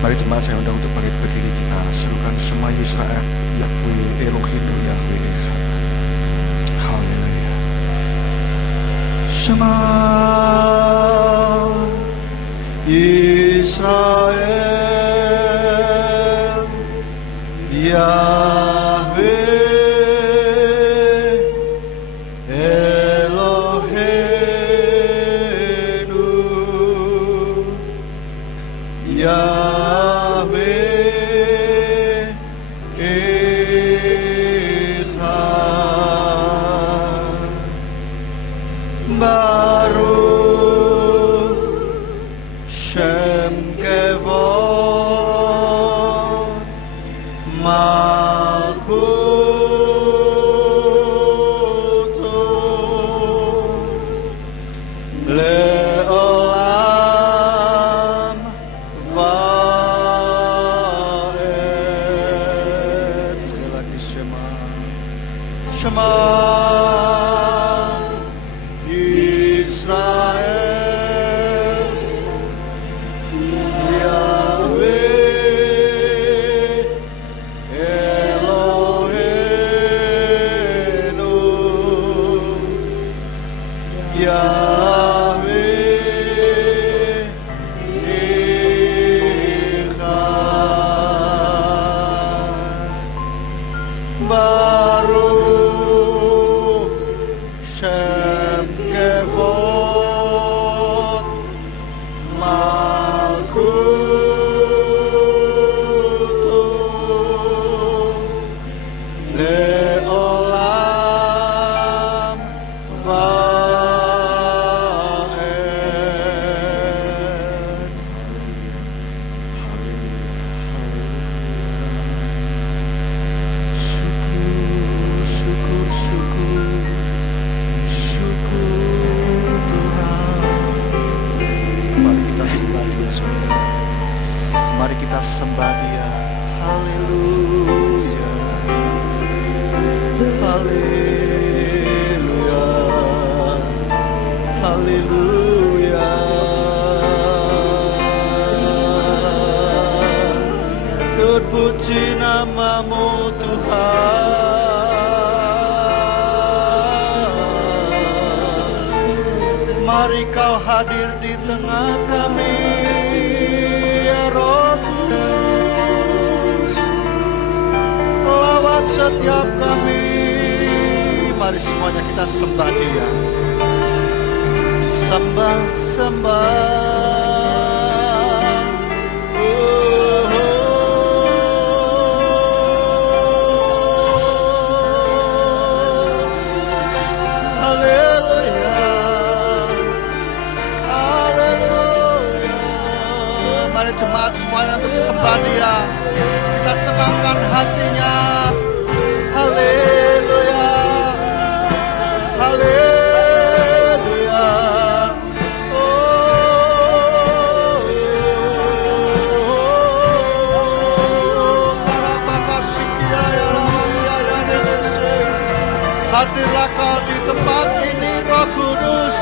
Mari jemaat saya undang untuk bangkit berdiri, kita serukan semua Yisrael, Yahweh Elohim, Yahweh Echad. Haleluya. Shema Israel, Yahweh Eloheinu, Yahweh Echad. Baruch Shem Kevod Malkuto Leolam Vaed. Sekali lagi Shema Shema Israel, Yahweh Eloheinu, Yahweh Echad. Baruch Shem Kevod Malkuto Leolam Vaed. Syukur, syukur, syukur Tuhan. Mari kita sembah Dia, saudara. Mari kita sembah Dia. Haleluya, haleluya, haleluya. Terpuji namamu Tuhan. Mari Kau hadir di tengah kami, ya Roh Kudus. Lawat setiap kami. Mari semuanya kita sembah Dia. Sembah, sembah. Jemaat semuanya untuk sembah Dia, kita senangkan hatinya. Haleluya, haleluya. Hadirlah Kau di tempat ini, Roh Kudus.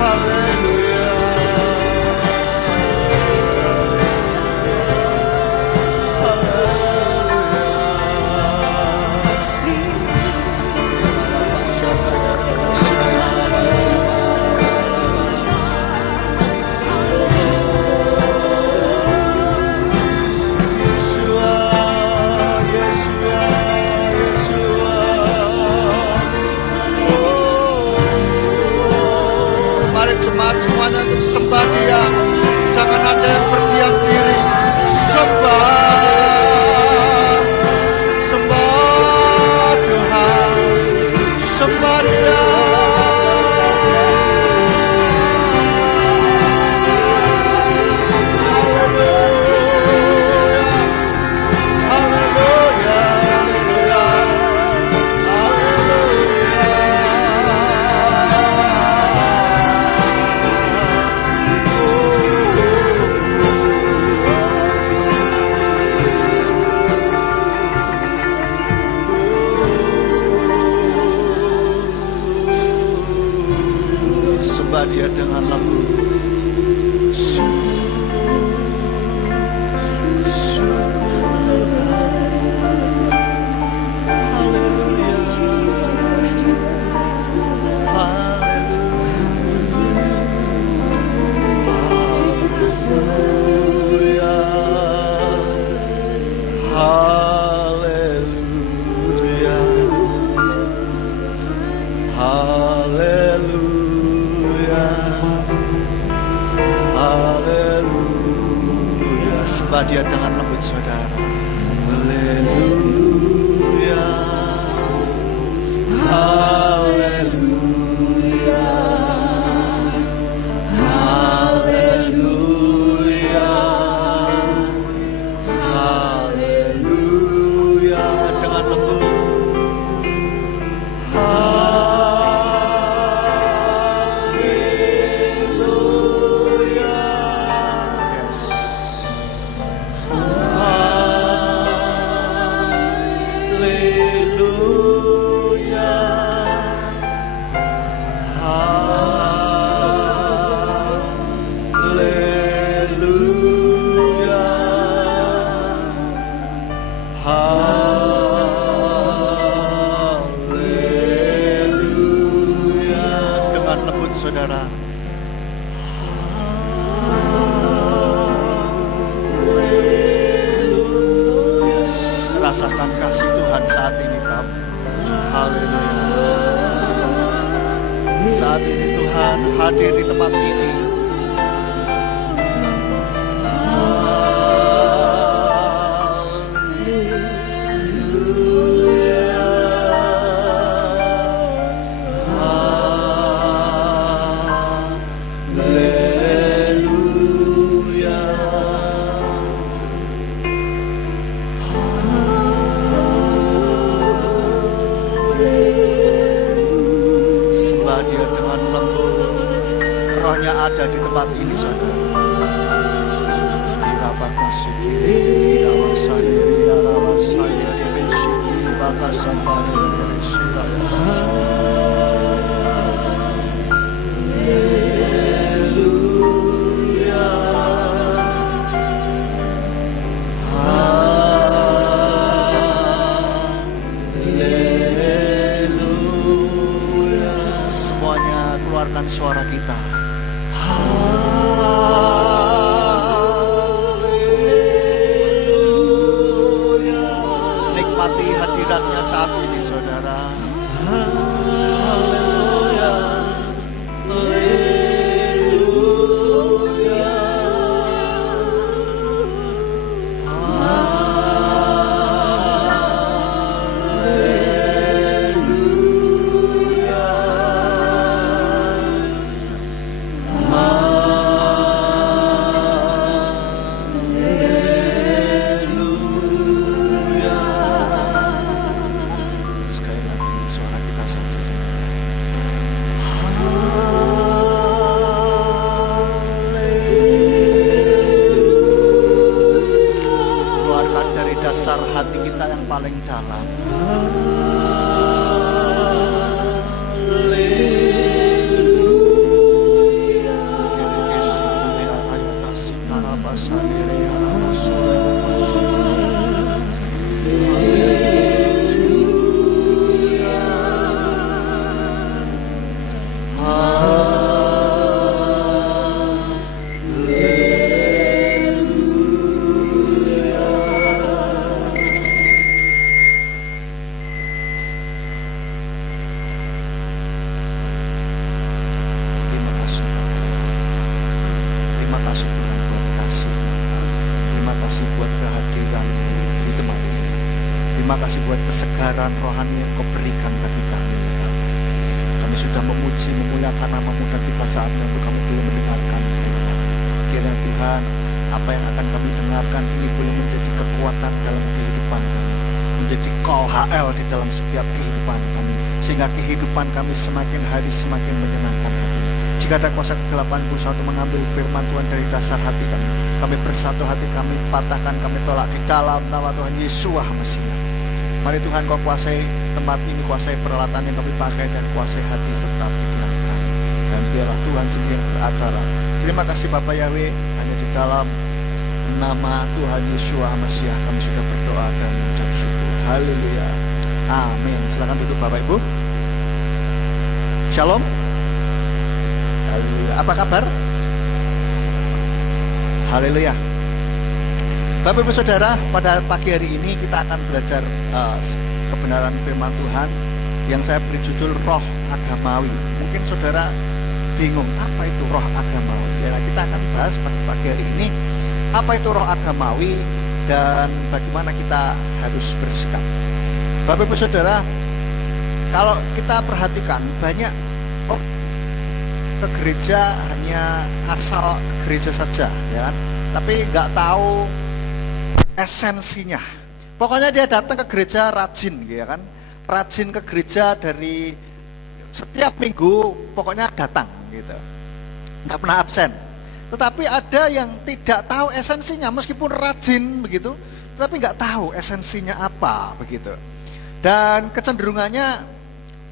Hallelujah. ada yang berdiam diri. Sembah, sembah Tuhan, sembah Dia. Sembah Dia dengan lembut. Sembah Dia dengan lembut, saudara. Haleluya, haleluya, haleluya, haleluya, dengan lembut. Saudara, rasakan kasih Tuhan saat ini, kamu. Haleluya. Saat ini Tuhan hadir di tempat ini. Dia dengan lembut, rohnya ada di tempat ini, saudara. Keluarkan suara kita. Haleluya. Nikmati hadiratnya saat ini, saudara. Haleluya. Haleluya. Dasar hati kita yang paling dalam. Terima kasih Tuhan buat kasih. Terima kasih buat kehadiran di tempat ini. Terima kasih buat kesegaran rohani yang Kau berikan bagi kami. Kami sudah memuji, memuliakan nama-Mu dan tiba saatnya untuk kami boleh mendengarkan. Kiranya Tuhan, apa yang akan kami dengarkan ini boleh menjadi kekuatan dalam kehidupan kami, menjadi KHL di dalam setiap kehidupan kami, sehingga kehidupan kami semakin hari semakin menyenangkan hati. Jika ada kuasa kegelapan berusaha untuk mengambil firman Tuhan dari dasar hati kami bersatu hati, kami patahkan, kami tolak di dalam nama Tuhan Yesus Mesias. Mari Tuhan, Kau kuasai tempat ini, kuasai peralatan yang kami pakai, dan kuasai hati serta pikiran kami. Dan biarlah Tuhan sendiri yang beracara. Terima kasih Bapak Yahweh, hanya di dalam nama Tuhan Yesus Mesias kami sudah berdoa dan mengucap syukur. Haleluya. Amin. Silakan duduk Bapak Ibu. Shalom. Haleluya. Apa kabar? Haleluya. Bapak Ibu Saudara, pada pagi hari ini kita akan belajar kebenaran firman Tuhan yang saya beri judul Roh Agamawi. Mungkin Saudara bingung, apa itu roh agamawi? Ya, kita akan bahas pada pagi hari ini apa itu roh agamawi dan bagaimana kita harus bersikap. Bapak Ibu Saudara, kalau kita perhatikan banyak ke gereja hanya asal gereja saja, ya kan? Tapi nggak tahu esensinya. Pokoknya dia datang ke gereja rajin, ya kan? Rajin ke gereja dari setiap minggu, pokoknya datang gitu. Nggak pernah absen. Tetapi ada yang tidak tahu esensinya, meskipun rajin begitu, tetapi nggak tahu esensinya apa begitu. Dan kecenderungannya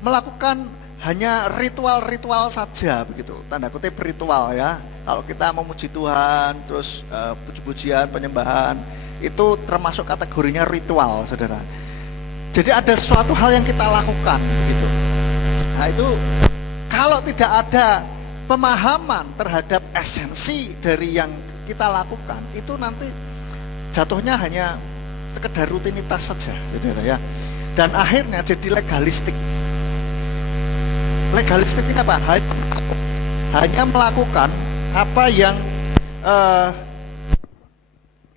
melakukan hanya ritual-ritual saja begitu, tanda kutip ritual ya. Kalau kita memuji Tuhan, terus puji-pujian, penyembahan, itu termasuk kategorinya ritual, saudara. Jadi ada suatu hal yang kita lakukan begitu. Nah itu kalau tidak ada pemahaman terhadap esensi dari yang kita lakukan, itu nanti jatuhnya hanya sekedar rutinitas saja, saudara ya. Dan akhirnya jadi legalistik. Legalistik ini apa? Hanya melakukan apa yang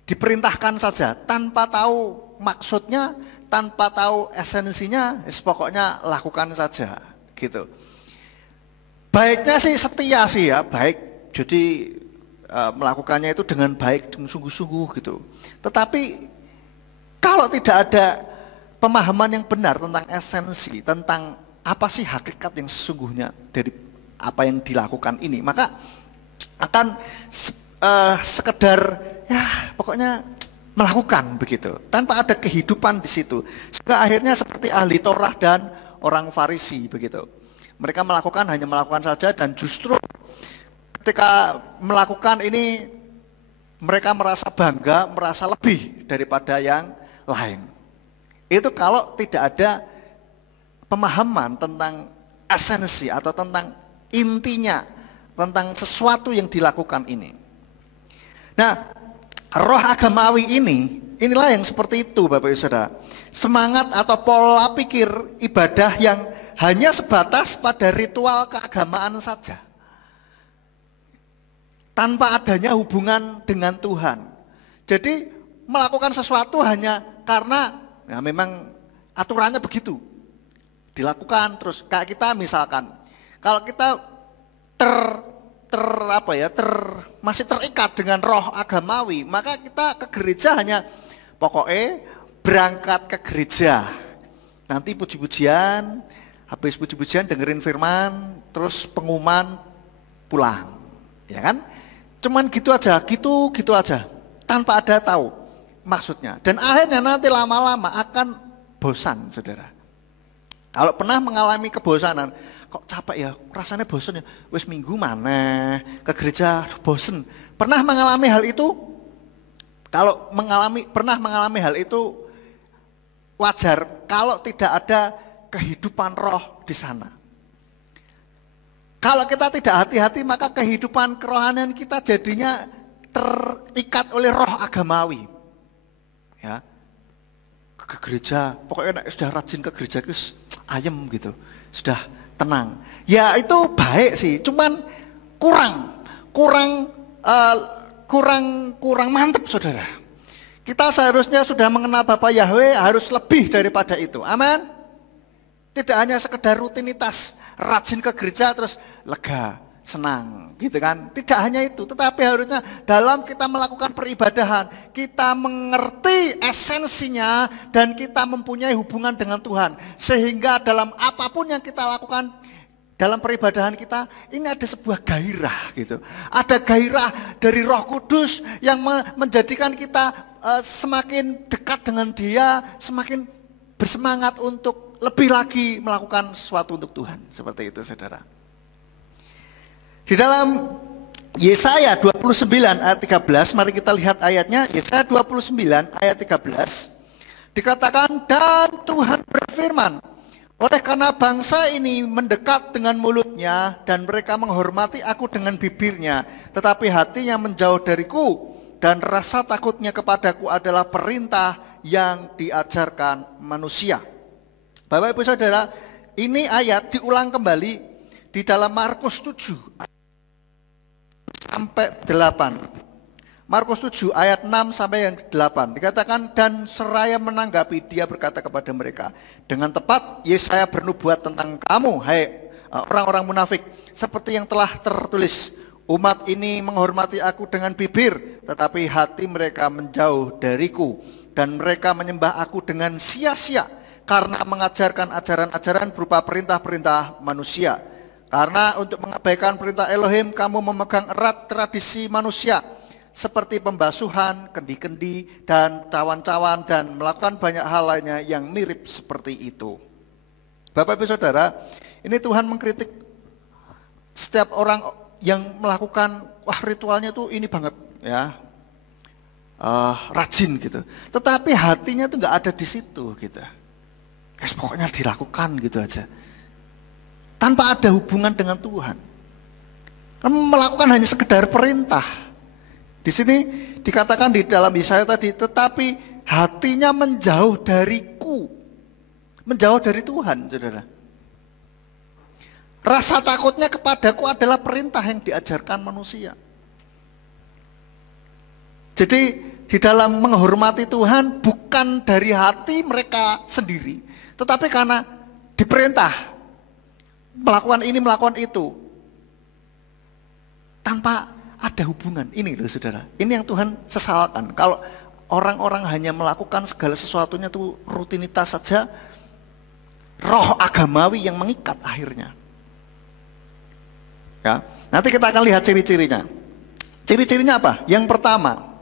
diperintahkan saja, tanpa tahu maksudnya, tanpa tahu esensinya, pokoknya lakukan saja, gitu. Baiknya sih setia sih ya, baik. Jadi melakukannya itu dengan baik, dengan sungguh-sungguh gitu. Tetapi kalau tidak ada pemahaman yang benar tentang esensi, tentang apa sih hakikat yang sesungguhnya dari apa yang dilakukan ini, maka akan sekedar ya pokoknya melakukan begitu, tanpa ada kehidupan di situ. Sehingga akhirnya seperti ahli Torah dan orang Farisi begitu. Mereka melakukan, hanya melakukan saja, dan justru ketika melakukan ini mereka merasa bangga, merasa lebih daripada yang lain. Itu kalau tidak ada pemahaman tentang esensi atau tentang intinya, tentang sesuatu yang dilakukan ini. Nah, roh agamawi inilah yang seperti itu Bapak Ibu Saudara. Semangat atau pola pikir ibadah yang hanya sebatas pada ritual keagamaan saja, tanpa adanya hubungan dengan Tuhan. Jadi melakukan sesuatu hanya karena ya memang aturannya begitu dilakukan. Terus kayak kita misalkan, kalau kita masih terikat dengan roh agamawi, maka kita ke gereja hanya pokoknya berangkat ke gereja, nanti puji-pujian, habis puji-pujian dengerin firman, terus pengumuman pulang, ya kan? Cuman gitu aja, gitu aja, tanpa ada tahu maksudnya. Dan akhirnya nanti lama-lama akan bosan, saudara. Kalau pernah mengalami kebosanan, kok capek ya, rasanya bosan ya, wis minggu mana ke gereja, bosen. Pernah mengalami hal itu? Kalau pernah mengalami hal itu, wajar kalau tidak ada kehidupan roh di sana. Kalau kita tidak hati-hati, maka kehidupan kerohanian kita jadinya terikat oleh roh agamawi. Ya, ke gereja, pokoknya sudah rajin ke gereja, guys, ayem gitu, sudah tenang. Ya itu baik sih, cuman kurang kurang mantap, saudara. Kita seharusnya sudah mengenal Bapa Yahweh, harus lebih daripada itu. Amin. Tidak hanya sekedar rutinitas, rajin ke gereja terus lega, senang, gitu kan. Tidak hanya itu, tetapi harusnya dalam kita melakukan peribadahan, kita mengerti esensinya dan kita mempunyai hubungan dengan Tuhan. Sehingga dalam apapun yang kita lakukan dalam peribadahan kita, ini ada sebuah gairah gitu. Ada gairah dari Roh Kudus yang menjadikan kita semakin dekat dengan Dia, semakin bersemangat untuk lebih lagi melakukan sesuatu untuk Tuhan. Seperti itu, saudara. Di dalam Yesaya 29 ayat 13, mari kita lihat ayatnya. Yesaya 29 ayat 13 dikatakan, dan Tuhan berfirman, oleh karena bangsa ini mendekat dengan mulutnya dan mereka menghormati aku dengan bibirnya, tetapi hatinya menjauh dariku dan rasa takutnya kepadaku adalah perintah yang diajarkan manusia. Bapak Ibu Saudara, ini ayat diulang kembali di dalam Markus 7 sampai 8. Markus 7 ayat 6 sampai yang 8 dikatakan, dan seraya menanggapi dia berkata kepada mereka, dengan tepat Yesaya bernubuat tentang kamu, hai orang-orang munafik, seperti yang telah tertulis, umat ini menghormati aku dengan bibir, tetapi hati mereka menjauh dariku, dan mereka menyembah aku dengan sia-sia karena mengajarkan ajaran-ajaran berupa perintah-perintah manusia. Karena untuk mengabaikan perintah Elohim, kamu memegang erat tradisi manusia, seperti pembasuhan, kendi-kendi, dan cawan-cawan, dan melakukan banyak hal lainnya yang mirip seperti itu. Bapak Ibu Saudara, ini Tuhan mengkritik setiap orang yang melakukan, wah ritualnya tuh ini banget ya, rajin gitu. Tetapi hatinya tuh nggak ada di situ gitu. Pokoknya dilakukan gitu aja, tanpa ada hubungan dengan Tuhan. Kamu melakukan hanya sekedar perintah. Di sini dikatakan di dalam Yesaya tadi, tetapi hatinya menjauh dariku, menjauh dari Tuhan, saudara. Rasa takutnya kepadaku adalah perintah yang diajarkan manusia. Jadi di dalam menghormati Tuhan bukan dari hati mereka sendiri, tetapi karena diperintah melakukan ini, melakukan itu, tanpa ada hubungan. Ini loh saudara, ini yang Tuhan sesalkan. Kalau orang-orang hanya melakukan segala sesuatunya itu rutinitas saja, roh agamawi yang mengikat akhirnya. Ya, nanti kita akan lihat ciri-cirinya. Ciri-cirinya apa? Yang pertama,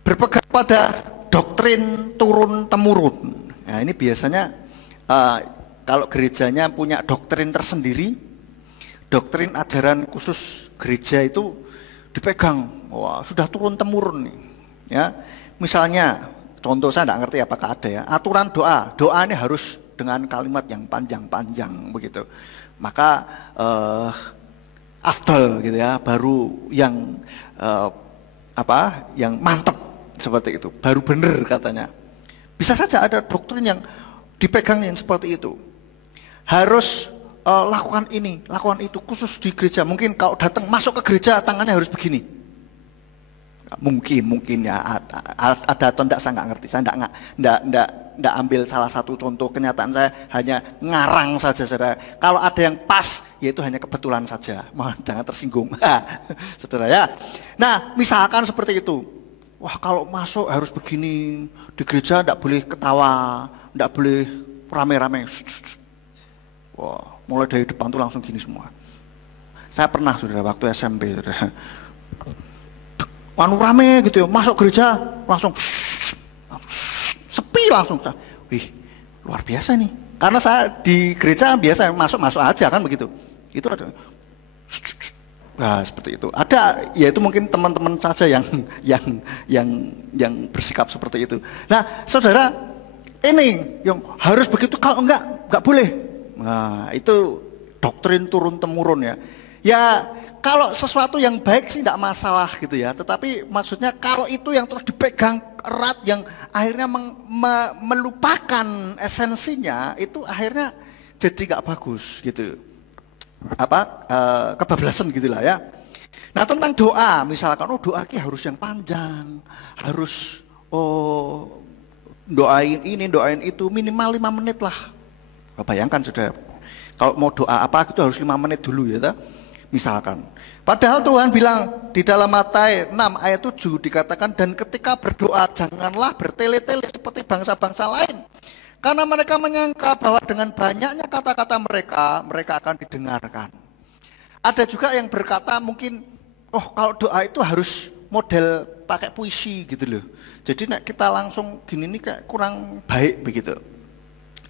berpegang pada doktrin turun-temurun. Nah, ini biasanya kalau gerejanya punya doktrin tersendiri, doktrin ajaran khusus gereja itu dipegang. Wah, sudah turun-temurun nih. Ya, misalnya, contoh saya tidak ngerti apakah ada ya, aturan doa. Doa ini harus dengan kalimat yang panjang-panjang begitu. Maka afdal gitu ya, baru yang yang mantap seperti itu, baru benar katanya. Bisa saja ada doktrin yang dipegang yang seperti itu. Harus lakukan ini, lakukan itu, khusus di gereja. Mungkin kalau datang masuk ke gereja tangannya harus begini. Mungkin ya ada atau enggak saya nggak ngerti. Saya enggak ambil salah satu contoh, kenyataan saya hanya ngarang saja saudara. Kalau ada yang pas, yaitu hanya kebetulan saja. Mohon jangan tersinggung, saudara ya. Nah, misalkan seperti itu. Wah, kalau masuk harus begini, di gereja enggak boleh ketawa, enggak boleh rame-rame. Wah, mulai dari depan tuh langsung gini semua. Saya pernah saudara waktu SMP, saudara. Wanu rame gitu ya, masuk gereja langsung sepi langsung. Wih, luar biasa nih. Karena saya di gereja biasa masuk aja kan begitu. Itu ada. Nah, seperti itu. Ada, ya itu mungkin teman-teman saja yang bersikap seperti itu. Nah, saudara, ini yang harus begitu, kalau enggak boleh. Nah, itu doktrin turun-temurun ya. Ya, kalau sesuatu yang baik sih tidak masalah gitu ya. Tetapi maksudnya kalau itu yang terus dipegang erat, yang akhirnya melupakan esensinya, itu akhirnya jadi gak bagus gitu. Kebablasan gitulah ya. Nah tentang doa, misalkan doa ki harus yang panjang, harus doain ini, doain itu minimal 5 menit lah. Bayangkan saudara, kalau mau doa apa itu harus 5 menit dulu ya, misalkan. Padahal Tuhan bilang di dalam Matius 6 ayat 7 dikatakan, dan ketika berdoa janganlah bertele-tele seperti bangsa-bangsa lain, karena mereka menyangka bahwa dengan banyaknya kata-kata mereka akan didengarkan. Ada juga yang berkata mungkin, kalau doa itu harus model pakai puisi gitu loh. Jadi kita langsung gini nih kayak kurang baik begitu.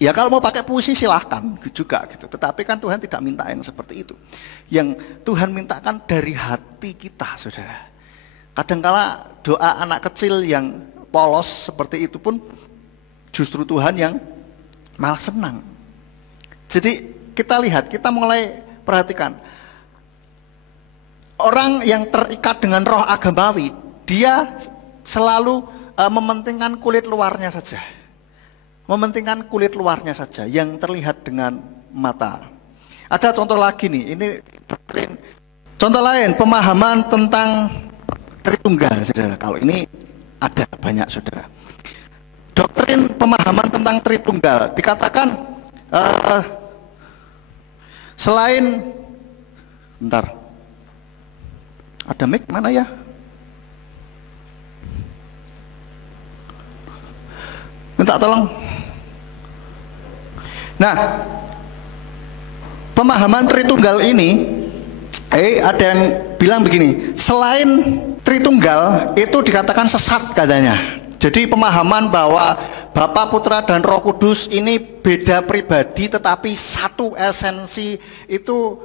Ya kalau mau pakai puisi silahkan juga gitu. Tetapi kan Tuhan tidak minta yang seperti itu. Yang Tuhan mintakan dari hati kita, saudara. Kadangkala doa anak kecil yang polos seperti itu pun justru Tuhan yang malah senang. Jadi kita lihat, kita mulai perhatikan. Orang yang terikat dengan roh agamawi, dia selalu mementingkan kulit luarnya saja. Mementingkan kulit luarnya saja yang terlihat dengan mata. Ada contoh lagi nih, ini doktrin. Contoh lain, pemahaman tentang Tritunggal, saudara. Kalau ini ada banyak, saudara. Doktrin pemahaman tentang Tritunggal dikatakan selain, bentar, ada mic mana ya? Minta tolong. Nah, pemahaman Tritunggal ini, ada yang bilang begini, selain Tritunggal itu dikatakan sesat katanya. Jadi pemahaman bahwa Bapa, Putra, dan Roh Kudus ini beda pribadi tetapi satu esensi itu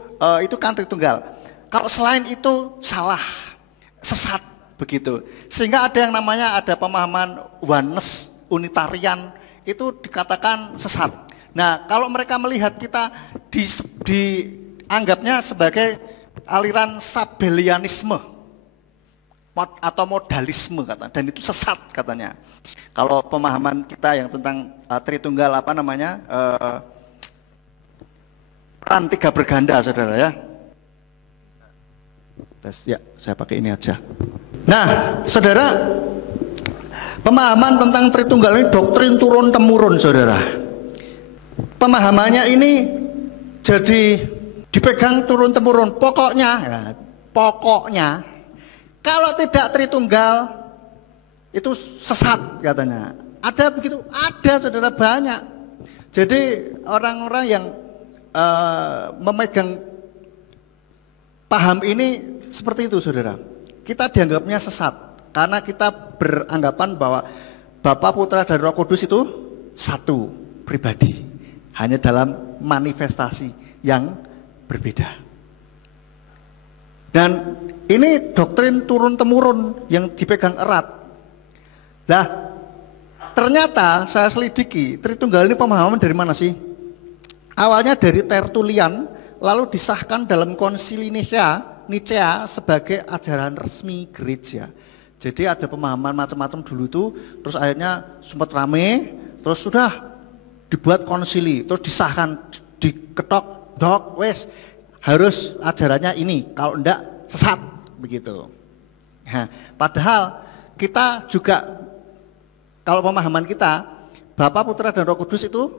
kan Tritunggal. Kalau selain itu salah, sesat begitu. Sehingga ada yang namanya ada pemahaman oneness, unitarian, itu dikatakan sesat. Nah, kalau mereka melihat kita dianggapnya sebagai aliran sabellianisme atau modalisme katanya, dan itu sesat katanya. Kalau pemahaman kita yang tentang Tritunggal peran tiga berganda, saudara ya. Ya, saya pakai ini aja. Nah, saudara, pemahaman tentang Tritunggal ini doktrin turun-temurun, saudara. Pemahamannya ini jadi dipegang turun-temurun. Pokoknya kalau tidak Tritunggal itu sesat katanya. Ada begitu? Ada, saudara, banyak. Jadi orang-orang yang memegang paham ini seperti itu, saudara. Kita dianggapnya sesat karena kita beranggapan bahwa Bapa, Putra, dan Roh Kudus itu satu pribadi, hanya dalam manifestasi yang berbeda. Dan ini doktrin turun-temurun yang dipegang erat. Nah, ternyata saya selidiki, Tritunggal ini pemahaman dari mana sih? Awalnya dari Tertullian, lalu disahkan dalam Konsili Nicea sebagai ajaran resmi gereja. Jadi ada pemahaman macam-macam dulu itu, terus akhirnya sempat rame, terus sudah dibuat konsili, terus disahkan, diketok, harus ajarannya ini, kalau enggak sesat begitu. Nah, padahal kita juga, kalau pemahaman kita, Bapa, Putra, dan Roh Kudus itu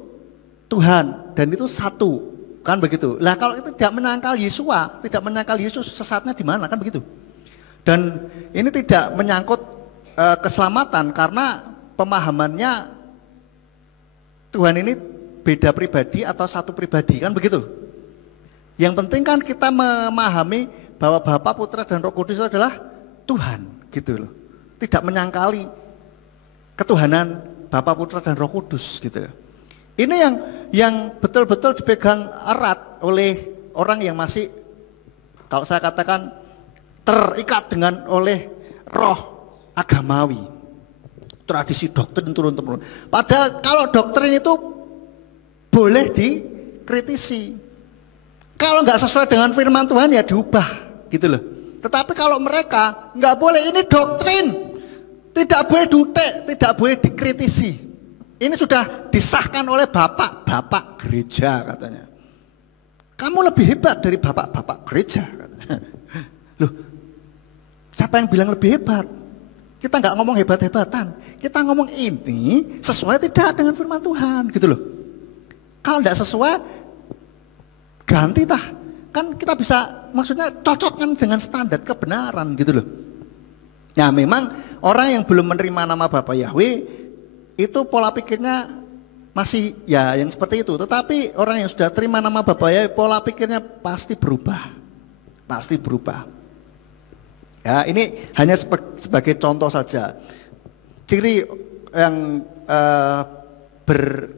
Tuhan, dan itu satu, kan begitu. Lah kalau itu tidak menyangkal Yesua, tidak menyangkal Yesus, sesatnya di mana, kan begitu. Dan ini tidak menyangkut keselamatan karena pemahamannya Tuhan ini beda pribadi atau satu pribadi, kan begitu. Yang penting kan kita memahami bahwa Bapa, Putra, dan Roh Kudus itu adalah Tuhan, gitu loh. Tidak menyangkali ketuhanan Bapa, Putra, dan Roh Kudus, gitu. Ini yang betul-betul dipegang erat oleh orang yang masih, kalau saya katakan, terikat dengan oleh roh agamawi, tradisi doktrin turun-temurun. Padahal kalau doktrin itu boleh dikritisi. Kalau nggak sesuai dengan firman Tuhan ya diubah, gitu loh. Tetapi kalau mereka nggak boleh, ini doktrin, tidak boleh dutek, tidak boleh dikritisi. Ini sudah disahkan oleh bapak gereja katanya. Kamu lebih hebat dari bapak gereja katanya. Loh, siapa yang bilang lebih hebat? Kita nggak ngomong hebat-hebatan, kita ngomong ini sesuai tidak dengan firman Tuhan gitu loh. Kalau tidak sesuai, ganti tah. Kan kita bisa, maksudnya cocokkan dengan standar kebenaran gitu loh. Nah memang orang yang belum menerima nama Bapa Yahweh itu pola pikirnya masih ya yang seperti itu. Tetapi orang yang sudah terima nama Bapa Yahweh, pola pikirnya pasti berubah. Pasti berubah. Ya ini hanya sebagai contoh saja. Ciri yang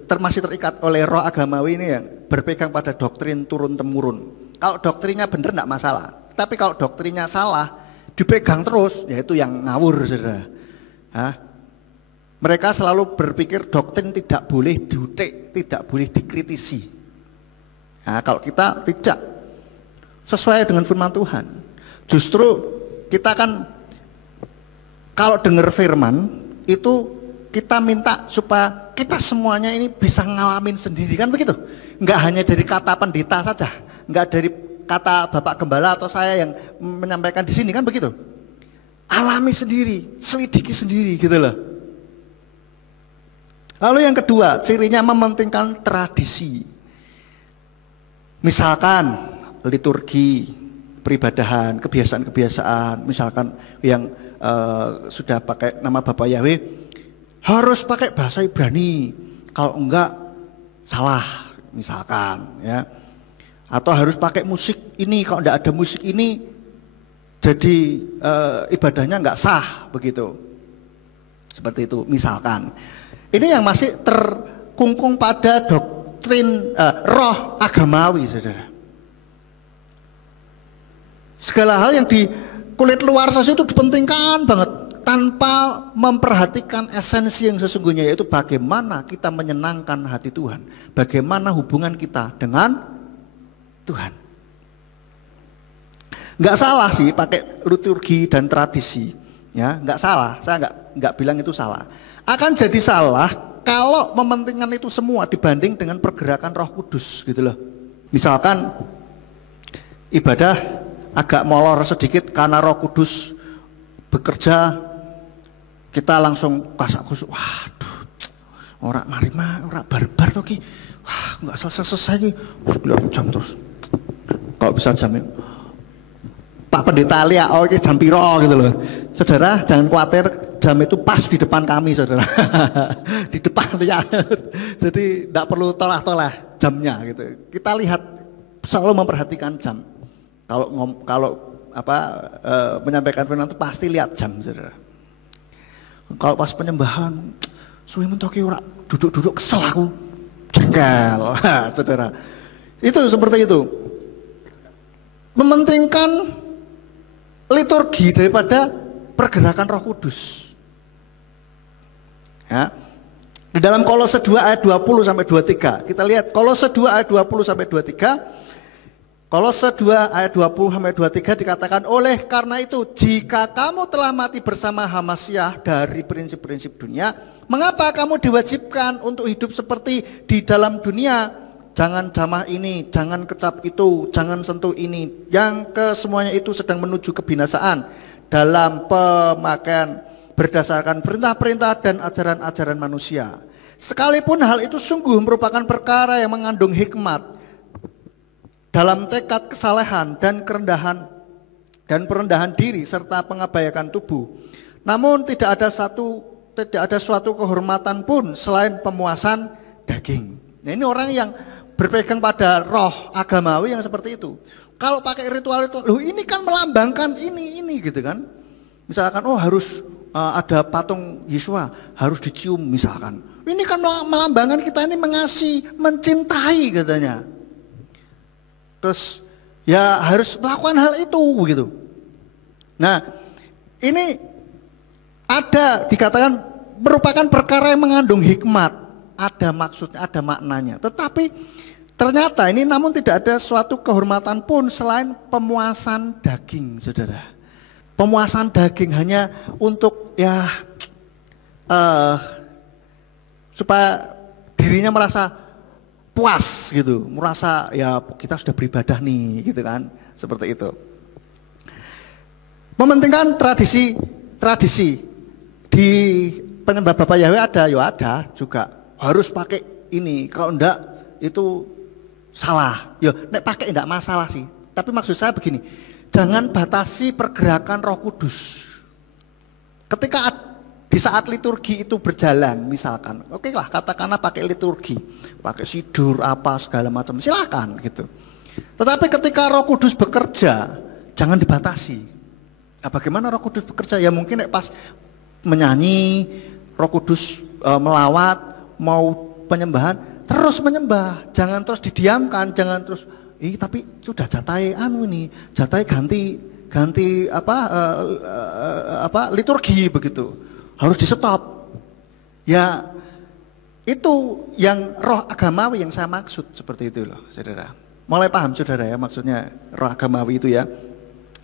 masih terikat oleh roh agamawi ini yang berpegang pada doktrin turun-temurun. Kalau doktrinnya benar tidak masalah, tapi kalau doktrinnya salah, dipegang terus, yaitu yang ngawur, saudara. Mereka selalu berpikir doktrin tidak boleh diutik, tidak boleh dikritisi. Nah, kalau kita tidak sesuai dengan firman Tuhan, justru kita kan kalau dengar firman itu kita minta supaya kita semuanya ini bisa ngalamin sendiri, kan begitu? Enggak hanya dari kata pendeta saja, enggak dari kata Bapak Gembala atau saya yang menyampaikan di sini, kan begitu? Alami sendiri, selidiki sendiri gitu loh. Lalu yang kedua, cirinya mementingkan tradisi. Misalkan liturgi, peribadahan, kebiasaan-kebiasaan, misalkan yang sudah pakai nama Bapak Yahweh harus pakai bahasa Ibrani, kalau enggak salah misalkan ya. Atau harus pakai musik ini, kalau enggak ada musik ini jadi ibadahnya enggak sah begitu. Seperti itu misalkan. Ini yang masih terkungkung pada doktrin roh agamawi, saudara. Segala hal yang di kulit luar saja itu dipentingkan banget tanpa memperhatikan esensi yang sesungguhnya, yaitu bagaimana kita menyenangkan hati Tuhan, bagaimana hubungan kita dengan Tuhan. Nggak salah sih pakai liturgi dan tradisi, ya nggak salah. Saya nggak bilang itu salah. Akan jadi salah kalau mementingkan itu semua dibanding dengan pergerakan Roh Kudus gitu loh. Misalkan ibadah agak molor sedikit karena Roh Kudus bekerja, kita langsung kasak kusuk, waduh, orang marima, orang barbar tuh ki, wah nggak selesai ki, jam terus. Kalau bisa jam ini, Pak Pendeta Alia, oh ini jam piro gitu loh. Saudara jangan khawatir, jam itu pas di depan kami, saudara. Di depan ya. Jadi tidak perlu tolah-tolah jamnya gitu. Kita lihat, selalu memperhatikan jam. Kalau menyampaikan firman itu pasti lihat jam, saudara. Kalau pas penyembahan, suwi mentoki ora duduk-duduk kesel aku, jengkel, saudara. Itu seperti itu. Mementingkan liturgi daripada pergerakan Roh Kudus. Ya. Di dalam Kolose 2 ayat 20 sampai 23, kita lihat Kolose 2 ayat 20 sampai 23. Kolose 2 ayat 20 sampai 23 dikatakan, oleh karena itu jika kamu telah mati bersama Hamasyah dari prinsip-prinsip dunia, mengapa kamu diwajibkan untuk hidup seperti di dalam dunia? Jangan jamah ini, jangan kecap itu, jangan sentuh ini, yang kesemuanya itu sedang menuju kebinasaan dalam pemakaian berdasarkan perintah-perintah dan ajaran-ajaran manusia. Sekalipun hal itu sungguh merupakan perkara yang mengandung hikmat dalam tekad kesalehan dan perendahan diri serta pengabaikan tubuh. Namun tidak ada suatu kehormatan pun selain pemuasan daging. Nah, ini orang yang berpegang pada roh agamawi yang seperti itu. Kalau pakai ritual-ritual, loh ini kan melambangkan ini gitu kan. Misalkan harus ada patung Yesua, harus dicium misalkan. Ini kan melambangkan kita ini mengasihi, mencintai katanya. Terus ya harus melakukan hal itu gitu. Nah, ini ada dikatakan merupakan perkara yang mengandung hikmat, ada maksudnya, ada maknanya. Tetapi ternyata ini namun tidak ada suatu kehormatan pun selain pemuasan daging, saudara. Pemuasan daging hanya untuk ya supaya dirinya merasa puas gitu, merasa ya kita sudah beribadah nih gitu kan, seperti itu. Mementingkan tradisi di penyembah Bapak Yahweh ada, ya ada juga harus pakai ini, kalau enggak itu salah. Ya nek pakai enggak masalah sih. Tapi maksud saya begini, jangan batasi pergerakan Roh Kudus. Ketika di saat liturgi itu berjalan, misalkan, oke lah katakanlah pakai liturgi, pakai sidur apa segala macam, silakan gitu. Tetapi ketika Roh Kudus bekerja, jangan dibatasi. Nah, bagaimana Roh Kudus bekerja? Ya mungkin pas menyanyi, Roh Kudus melawat, mau penyembahan, terus menyembah, jangan terus didiamkan, jangan terus, tapi sudah jatai jatai ganti liturgi begitu. Harus di stop. Ya itu yang roh agamawi yang saya maksud seperti itu loh, saudara. Mulai paham saudara ya maksudnya roh agamawi itu ya.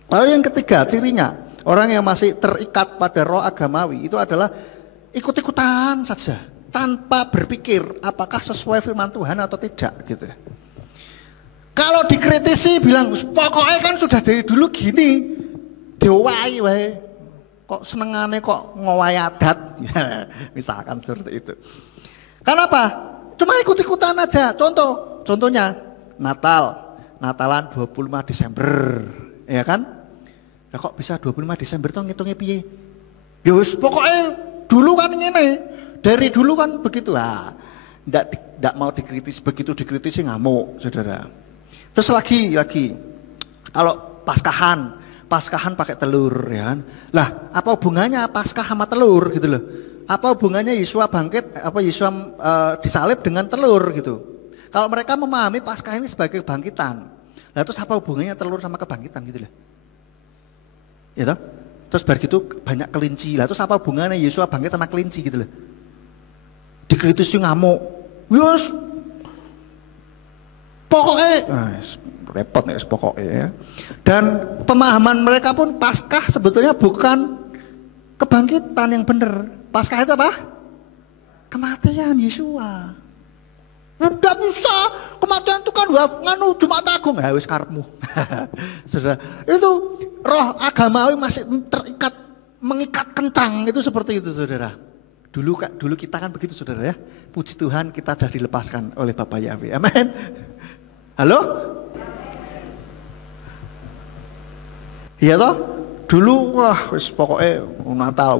Lalu yang ketiga cirinya orang yang masih terikat pada roh agamawi itu adalah ikut-ikutan saja tanpa berpikir apakah sesuai firman Tuhan atau tidak gitu. Kalau dikritisi bilang pokoknya kan sudah dari dulu gini, diwai wae. Kok senengane kok ngowai adat, ya, misalkan seperti itu. Kenapa? Cuma ikut-ikutan aja. Contohnya Natalan 25 Desember, ya kan? Nah, kok bisa 25 Desember tuh ngitungnya piye? Ya wis pokoknya dulu kan ngene. Dari dulu kan begitu. Ndak mau dikritis, begitu dikritisi ngamuk, saudara. Terus lagi kalau Paskahan pakai telur ya kan. Lah, apa hubungannya Paskah sama telur gitu loh. Apa hubungannya Yesua bangkit, Yesua disalib dengan telur gitu. Kalau mereka memahami Paskah ini sebagai kebangkitan. Lah terus apa hubungannya telur sama kebangkitan gitu loh. Ya toh? Terus begitu banyak kelinci. Lah terus apa hubungannya Yesua bangkit sama kelinci gitu loh. Dikritisi ngamuk. Yes. Pokoknya repot nih pokoknya ya. Dan pemahaman mereka pun Paskah sebetulnya bukan kebangkitan yang benar. Paskah itu apa? Kematian Yesua. Tidak bisa, kematian itu kan Jumat Agung. Ya wis karepmu. Saudara, itu roh agamawi masih terikat, mengikat kencang itu seperti itu saudara. Dulu kita kan begitu saudara ya. Puji Tuhan kita sudah dilepaskan oleh Bapak Yahweh. Amin. Halo? Iya toh? Dulu wah wis pokoknya Natal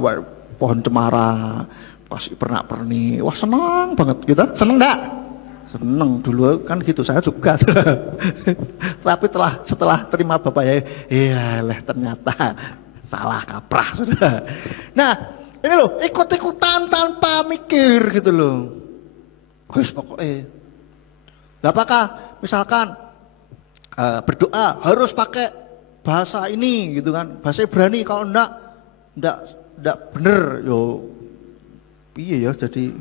pohon cemara, kasih pernak-pernik. Wah senang banget kita. Seneng enggak? Seneng dulu kan gitu saya juga. Tapi setelah terima Bapak ya, ternyata salah kaprah sudah. Nah, ini loh ikut-ikutan tanpa mikir gitu loh. Wis pokoknya. Lah apakah misalkan berdoa harus pakai bahasa ini gitu kan, bahasa Ibrani, kalau enggak bener yo iya ya jadi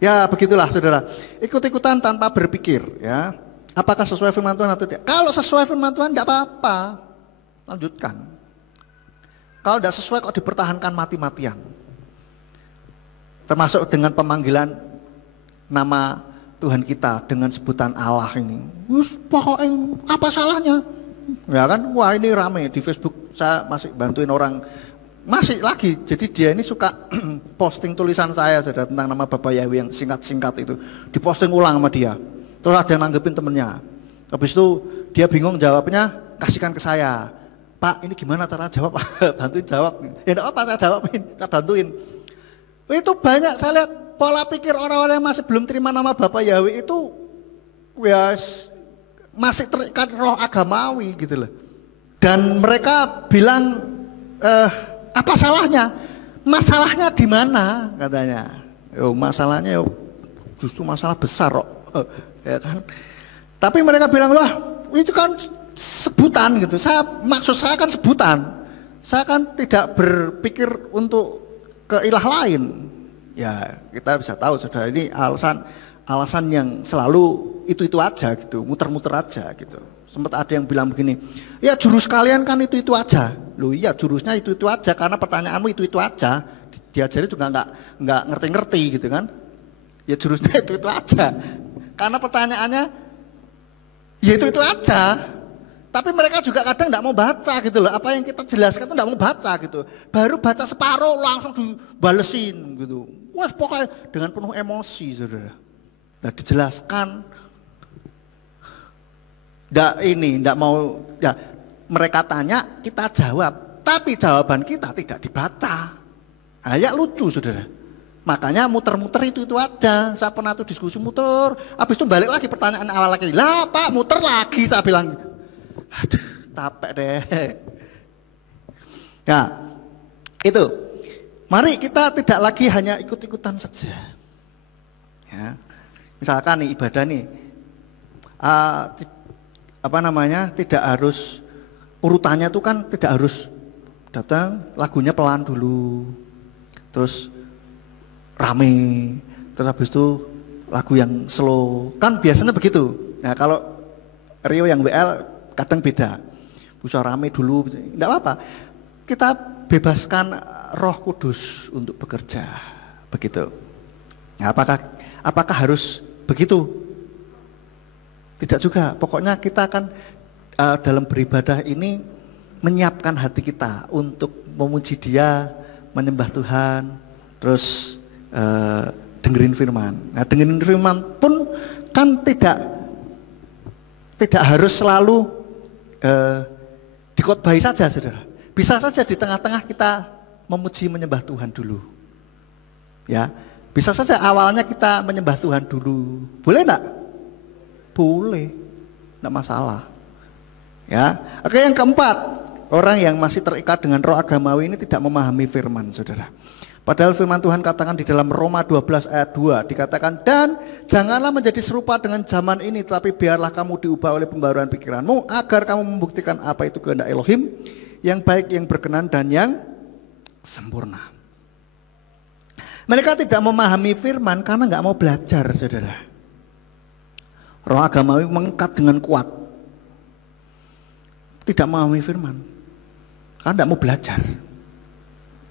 ya begitulah saudara, ikut-ikutan tanpa berpikir ya apakah sesuai firman Tuhan atau tidak. Kalau sesuai firman Tuhan enggak apa-apa, lanjutkan. Kalau enggak sesuai kok dipertahankan mati-matian, termasuk dengan pemanggilan nama Tuhan kita dengan sebutan Allah ini. Pokoknya apa salahnya? Ya kan, wah ini rame di Facebook, saya masih bantuin orang, masih lagi, jadi dia ini suka posting tulisan saya saudara, tentang nama Bapak Yahweh yang singkat-singkat itu, diposting ulang sama dia, terus ada yang nanggepin temennya, habis itu dia bingung jawabnya, kasihkan ke saya, Pak ini gimana cara jawab, bantuin jawab, ya enggak apa saya jawabin, saya bantuin. Itu banyak saya lihat pola pikir orang-orang yang masih belum terima nama Bapak Yahweh itu, ya masih terikat roh agamawi gitu loh. Dan mereka bilang apa salahnya? Masalahnya di mana katanya? Masalahnya justru masalah besar kok. Ya kan? Tapi mereka bilang lah itu kan sebutan gitu. Maksud saya kan sebutan. Saya kan tidak berpikir untuk ke ilah lain. Ya kita bisa tahu saudara, ini alasan yang selalu itu aja gitu, muter-muter aja gitu. Sempat ada yang bilang begini, ya jurus kalian kan itu aja. Loh iya jurusnya itu aja karena pertanyaanmu itu aja. Diajari juga nggak ngerti-ngerti gitu kan. Ya jurusnya itu aja. Karena pertanyaannya ya itu aja. Tapi mereka juga kadang tidak mau baca gitu loh. Apa yang kita jelaskan itu tidak mau baca gitu. Baru baca separuh langsung dibalesin gitu. Wah pokoknya dengan penuh emosi saudara. Nah, dijelaskan. Tidak mau. Ya, mereka tanya kita jawab. Tapi jawaban kita tidak dibaca. Nah, ya lucu saudara. Makanya muter-muter itu aja. Saya pernah tuh diskusi muter. Habis itu balik lagi pertanyaan awal lagi. Lah Pak muter lagi saya bilang. Aduh, capek deh. Ya, itu. Mari kita tidak lagi hanya ikut-ikutan saja. Ya. Misalkan nih ibadah nih, tidak harus urutannya tuh kan tidak harus datang lagunya pelan dulu, terus rame, terus habis itu lagu yang slow. Kan biasanya begitu. Nah kalau Rio yang WL kadang beda, bisa rame dulu, tidak apa-apa. Kita bebaskan Roh Kudus untuk bekerja, begitu. Nah, apakah harus begitu? Tidak juga. Pokoknya kita akan dalam beribadah ini menyiapkan hati kita untuk memuji Dia, menyembah Tuhan, terus dengerin firman. Nah, dengerin firman pun kan tidak harus selalu dikhotbahi saja, saudara. Bisa saja di tengah-tengah kita memuji menyembah Tuhan dulu. Ya, bisa saja awalnya kita menyembah Tuhan dulu. Boleh enggak? Boleh, enggak masalah. Ya, oke yang keempat, orang yang masih terikat dengan roh agamawi ini tidak memahami firman, saudara. Padahal firman Tuhan katakan di dalam Roma 12 ayat 2 dikatakan, dan janganlah menjadi serupa dengan zaman ini, tetapi biarlah kamu diubah oleh pembaruan pikiranmu agar kamu membuktikan apa itu kehendak Elohim yang baik, yang berkenan dan yang sempurna. Mereka tidak memahami firman karena nggak mau belajar, saudara. Roh agamawi mengikat dengan kuat, tidak memahami firman karena tidak mau belajar.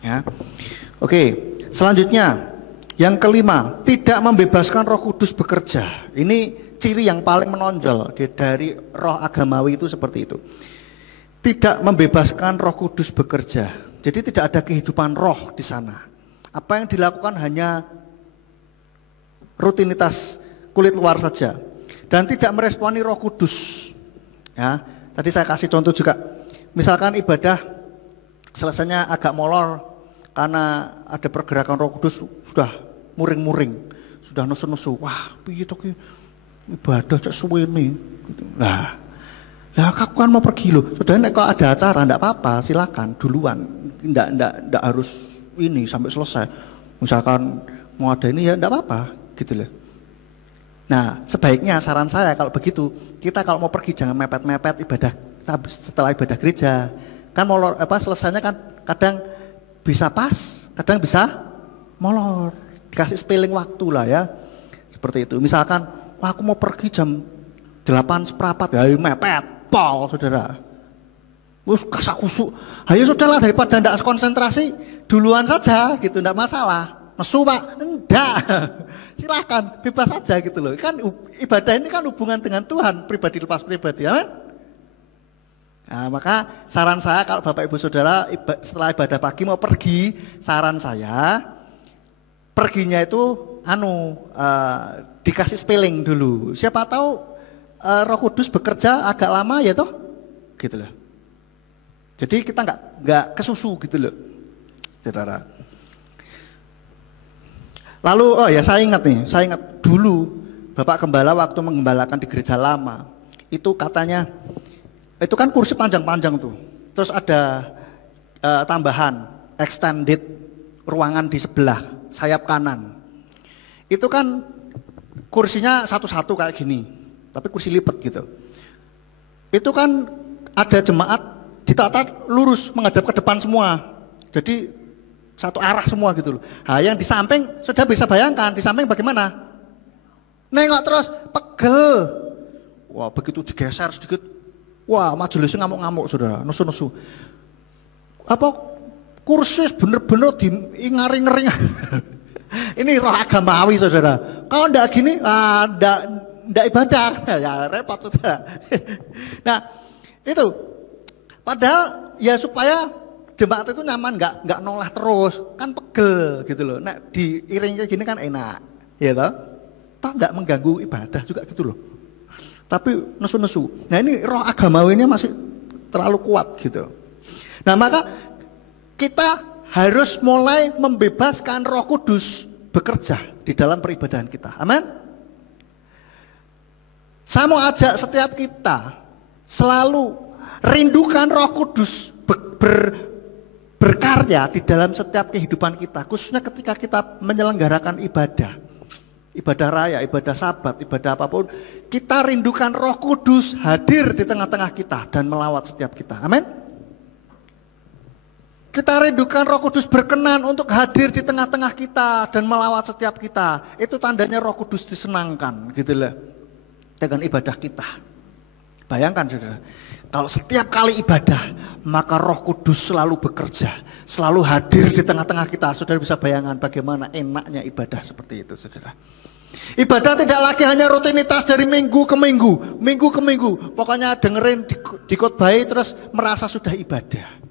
Ya. Oke, selanjutnya yang kelima, tidak membebaskan Roh Kudus bekerja. Ini ciri yang paling menonjol dari roh agamawi itu seperti itu. Tidak membebaskan Roh Kudus bekerja. Jadi tidak ada kehidupan roh di sana. Apa yang dilakukan hanya rutinitas kulit luar saja dan tidak meresponi Roh Kudus. Ya, tadi saya kasih contoh juga. Misalkan ibadah selesainya agak molor karena ada pergerakan Roh Kudus, sudah muring-muring, sudah nusu-nusu. Wah, piye to ki ibadah cek suwene. Lah aku kan mau pergi loh. Saudara nek kalau ada acara enggak apa-apa, silakan duluan. Enggak harus ini sampai selesai. Misalkan mau ada ini ya enggak apa-apa gitu loh. Nah, sebaiknya saran saya kalau begitu, kita kalau mau pergi jangan mepet-mepet ibadah setelah ibadah gereja. Kan molor selesainya kan kadang bisa pas, kadang bisa molor. Dikasih spelling waktu lah ya. Seperti itu. Misalkan, wah aku mau pergi jam 8:15, ya mepet, pol saudara. Wus kasak kusuk. Ayo saudara daripada tidak konsentrasi, duluan saja gitu, tidak masalah. Nesu Pak, enggak. Silahkan, bebas saja gitu loh. Kan ibadah ini kan hubungan dengan Tuhan, pribadi lepas pribadi, amin. Nah, maka saran saya kalau Bapak Ibu Saudara setelah ibadah pagi mau pergi, saran saya perginya itu dikasih spelling dulu. Siapa tahu Roh Kudus bekerja agak lama ya toh, gitu loh. Jadi kita nggak kesusu gitu loh, saudara. Lalu saya ingat dulu Bapak Gembala waktu menggembalakan di gereja lama itu katanya. Itu kan kursi panjang-panjang tuh. Terus ada tambahan extended ruangan di sebelah sayap kanan. Itu kan kursinya satu-satu kayak gini, tapi kursi lipat gitu. Itu kan ada jemaat ditata lurus menghadap ke depan semua. Jadi satu arah semua gitu loh. Nah, yang di samping sudah bisa bayangkan di samping bagaimana? Nengok terus pegel. Wah, begitu digeser sedikit. Wah, majelisnya ngamuk-ngamuk saudara, nusu-nusu. Apa kursi bener-bener diingari-ngering. Ini roh agamawi saudara. Kalau enggak gini, enggak ibadah. Ya repot saudara. Nah, Itu. Padahal ya supaya jemaat itu nyaman, nggak noleh terus, kan pegel gitu loh. Nah diiring kayak gini kan enak, ya toh? Tak nggak mengganggu ibadah juga gitu loh. Tapi nesu-nesu. Nah ini roh agamawinya masih terlalu kuat gitu. Nah maka kita harus mulai membebaskan Roh Kudus bekerja di dalam peribadahan kita. Amin. Saya mau ajak setiap kita selalu rindukan Roh Kudus berkarya di dalam setiap kehidupan kita, khususnya ketika kita menyelenggarakan ibadah raya, ibadah sabat, ibadah apapun, kita rindukan Roh Kudus hadir di tengah-tengah kita dan melawat setiap kita. Amin. Kita rindukan Roh Kudus berkenan untuk hadir di tengah-tengah kita dan melawat setiap kita. Itu tandanya Roh Kudus disenangkan gitu loh dengan ibadah kita. Bayangkan saudara, kalau setiap kali ibadah, maka Roh Kudus selalu bekerja, selalu hadir di tengah-tengah kita. Saudara bisa bayangkan bagaimana enaknya ibadah seperti itu, saudara. Ibadah tidak lagi hanya rutinitas dari minggu ke minggu. Pokoknya dengerin dikotbahi terus merasa sudah ibadah.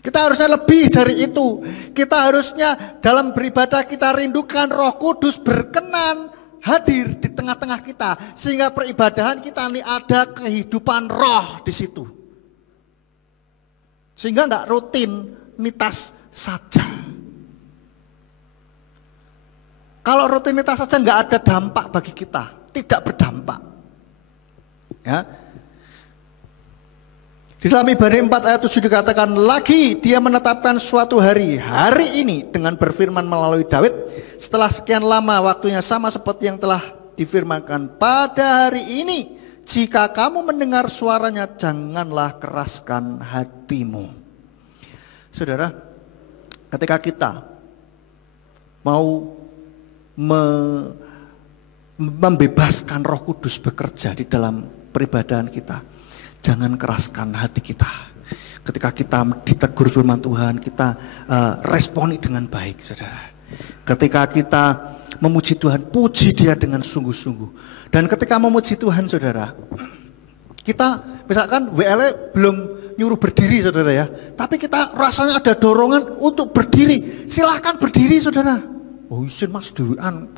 Kita harusnya lebih dari itu. Kita harusnya dalam beribadah kita rindukan Roh Kudus berkenan hadir di tengah-tengah kita, sehingga peribadahan kita ini ada kehidupan roh di situ, sehingga nggak rutinitas saja. Kalau rutinitas saja nggak ada dampak bagi kita, tidak berdampak. Ya. Di dalam Ibrani 4 ayat 7 dikatakan lagi dia menetapkan suatu hari ini dengan berfirman melalui Daud setelah sekian lama waktunya sama seperti yang telah difirmankan pada hari ini jika kamu mendengar suaranya janganlah keraskan hatimu. Saudara, ketika kita mau membebaskan Roh Kudus bekerja di dalam peribadahan kita, jangan keraskan hati kita. Ketika kita ditegur firman Tuhan, kita responi dengan baik, saudara. Ketika kita memuji Tuhan, puji Dia dengan sungguh-sungguh. Dan ketika memuji Tuhan, saudara, kita misalkan WL belum nyuruh berdiri, saudara ya, tapi kita rasanya ada dorongan untuk berdiri. Silahkan berdiri, saudara. Oh isin mas dewan,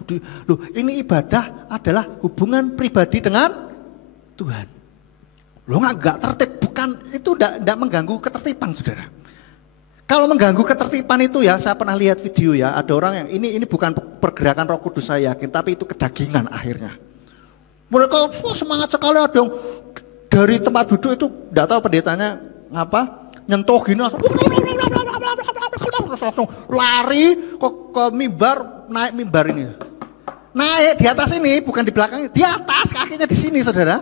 loh ini ibadah adalah hubungan pribadi dengan Tuhan. Lo nggak tertib, bukan itu tidak mengganggu ketertiban, saudara. Kalau mengganggu ketertiban itu ya, saya pernah lihat video ya, ada orang yang ini bukan pergerakan Roh Kudus saya yakin, tapi itu kedagingan akhirnya. Mereka semangat sekali, ada yang dari tempat duduk itu, tidak tahu pendetanya ngapa, nyentuh gini langsung lari ke mimbar, naik mimbar ini. Naik di atas ini, bukan di belakangnya, di atas kakinya di sini, saudara.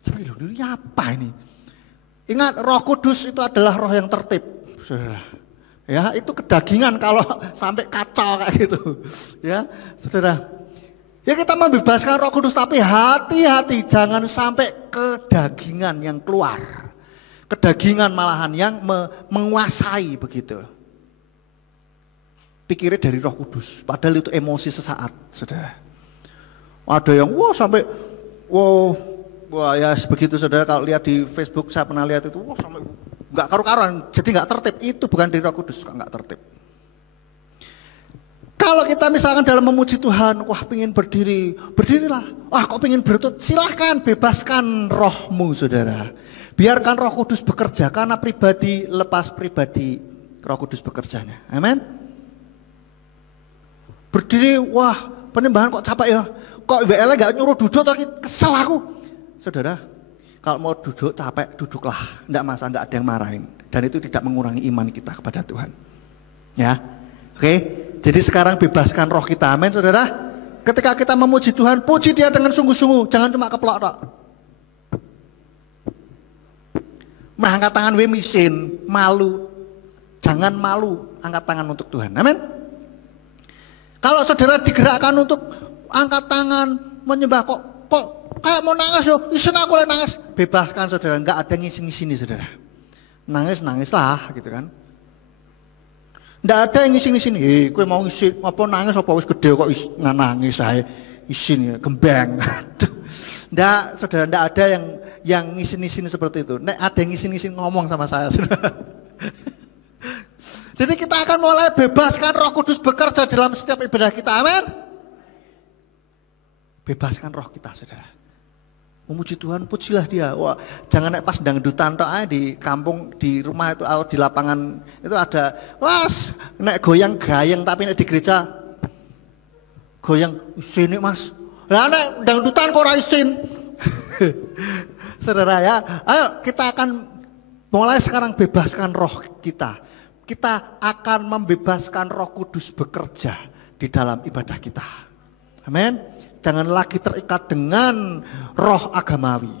Sampai ini apa ini? Ingat, Roh Kudus itu adalah roh yang tertib, saudara. Ya, itu kedagingan kalau sampai kacau kayak gitu. Ya, saudara. Ya kita membebaskan Roh Kudus, tapi hati-hati jangan sampai kedagingan yang keluar. Kedagingan malahan yang menguasai begitu. Pikirnya dari Roh Kudus, padahal itu emosi sesaat, saudara. Ada yang sampai wah ya begitu, saudara. Kalau lihat di Facebook saya pernah lihat itu, sampai nggak karu-karuan, jadi nggak tertib. Itu bukan dari Roh Kudus, nggak tertib. Kalau kita misalkan dalam memuji Tuhan, pingin berdiri, berdirilah. Kok pingin berlutut, silahkan bebaskan rohmu, saudara. Biarkan Roh Kudus bekerja, karena pribadi lepas pribadi Roh Kudus bekerjanya. Amin. Berdiri, penyembahan kok capek ya. Kok WL nggak nyuruh duduk, tapi kesel aku. Saudara, kalau mau duduk capek, duduklah. Enggak masalah, enggak ada yang marahin. Dan itu tidak mengurangi iman kita kepada Tuhan. Ya, oke. Jadi sekarang bebaskan roh kita, amin, saudara. Ketika kita memuji Tuhan, puji Dia dengan sungguh-sungguh. Jangan cuma keplok tok. Angkat tangan misin, malu. Jangan malu, angkat tangan untuk Tuhan, amin. Kalau saudara digerakkan untuk angkat tangan, menyembah kok kayak mau nangis yo, isin aku lagi nangis. Bebaskan, saudara, enggak ada ngisi-ngisi nih, saudara. Nangislah gitu kan. Enggak ada yang ngisi-ngisi. Kowe mau ngisi apa nangis apa wis gede kok nangis ae. Isin ya, gembeng. Aduh. Nggak, saudara, nggak ada yang ngisin-ngisin seperti itu. Nek ada yang ngisin-ngisin ngomong sama saya, saudara. Jadi kita akan mulai bebaskan Roh Kudus bekerja dalam setiap ibadah kita, amin. Bebaskan roh kita, saudara. Memuji Tuhan, pujilah dia. Wah, jangan nek pas dangdutan tok ae di kampung, di rumah itu atau di lapangan itu ada, was, nek goyang gayeng, tapi nek di gereja goyang sini mas. Lah nek dangdutan kok ora isin. Saudara ya, ayo kita akan mulai sekarang bebaskan roh kita. Kita akan membebaskan Roh Kudus bekerja di dalam ibadah kita. Amin. Jangan lagi terikat dengan roh agamawi.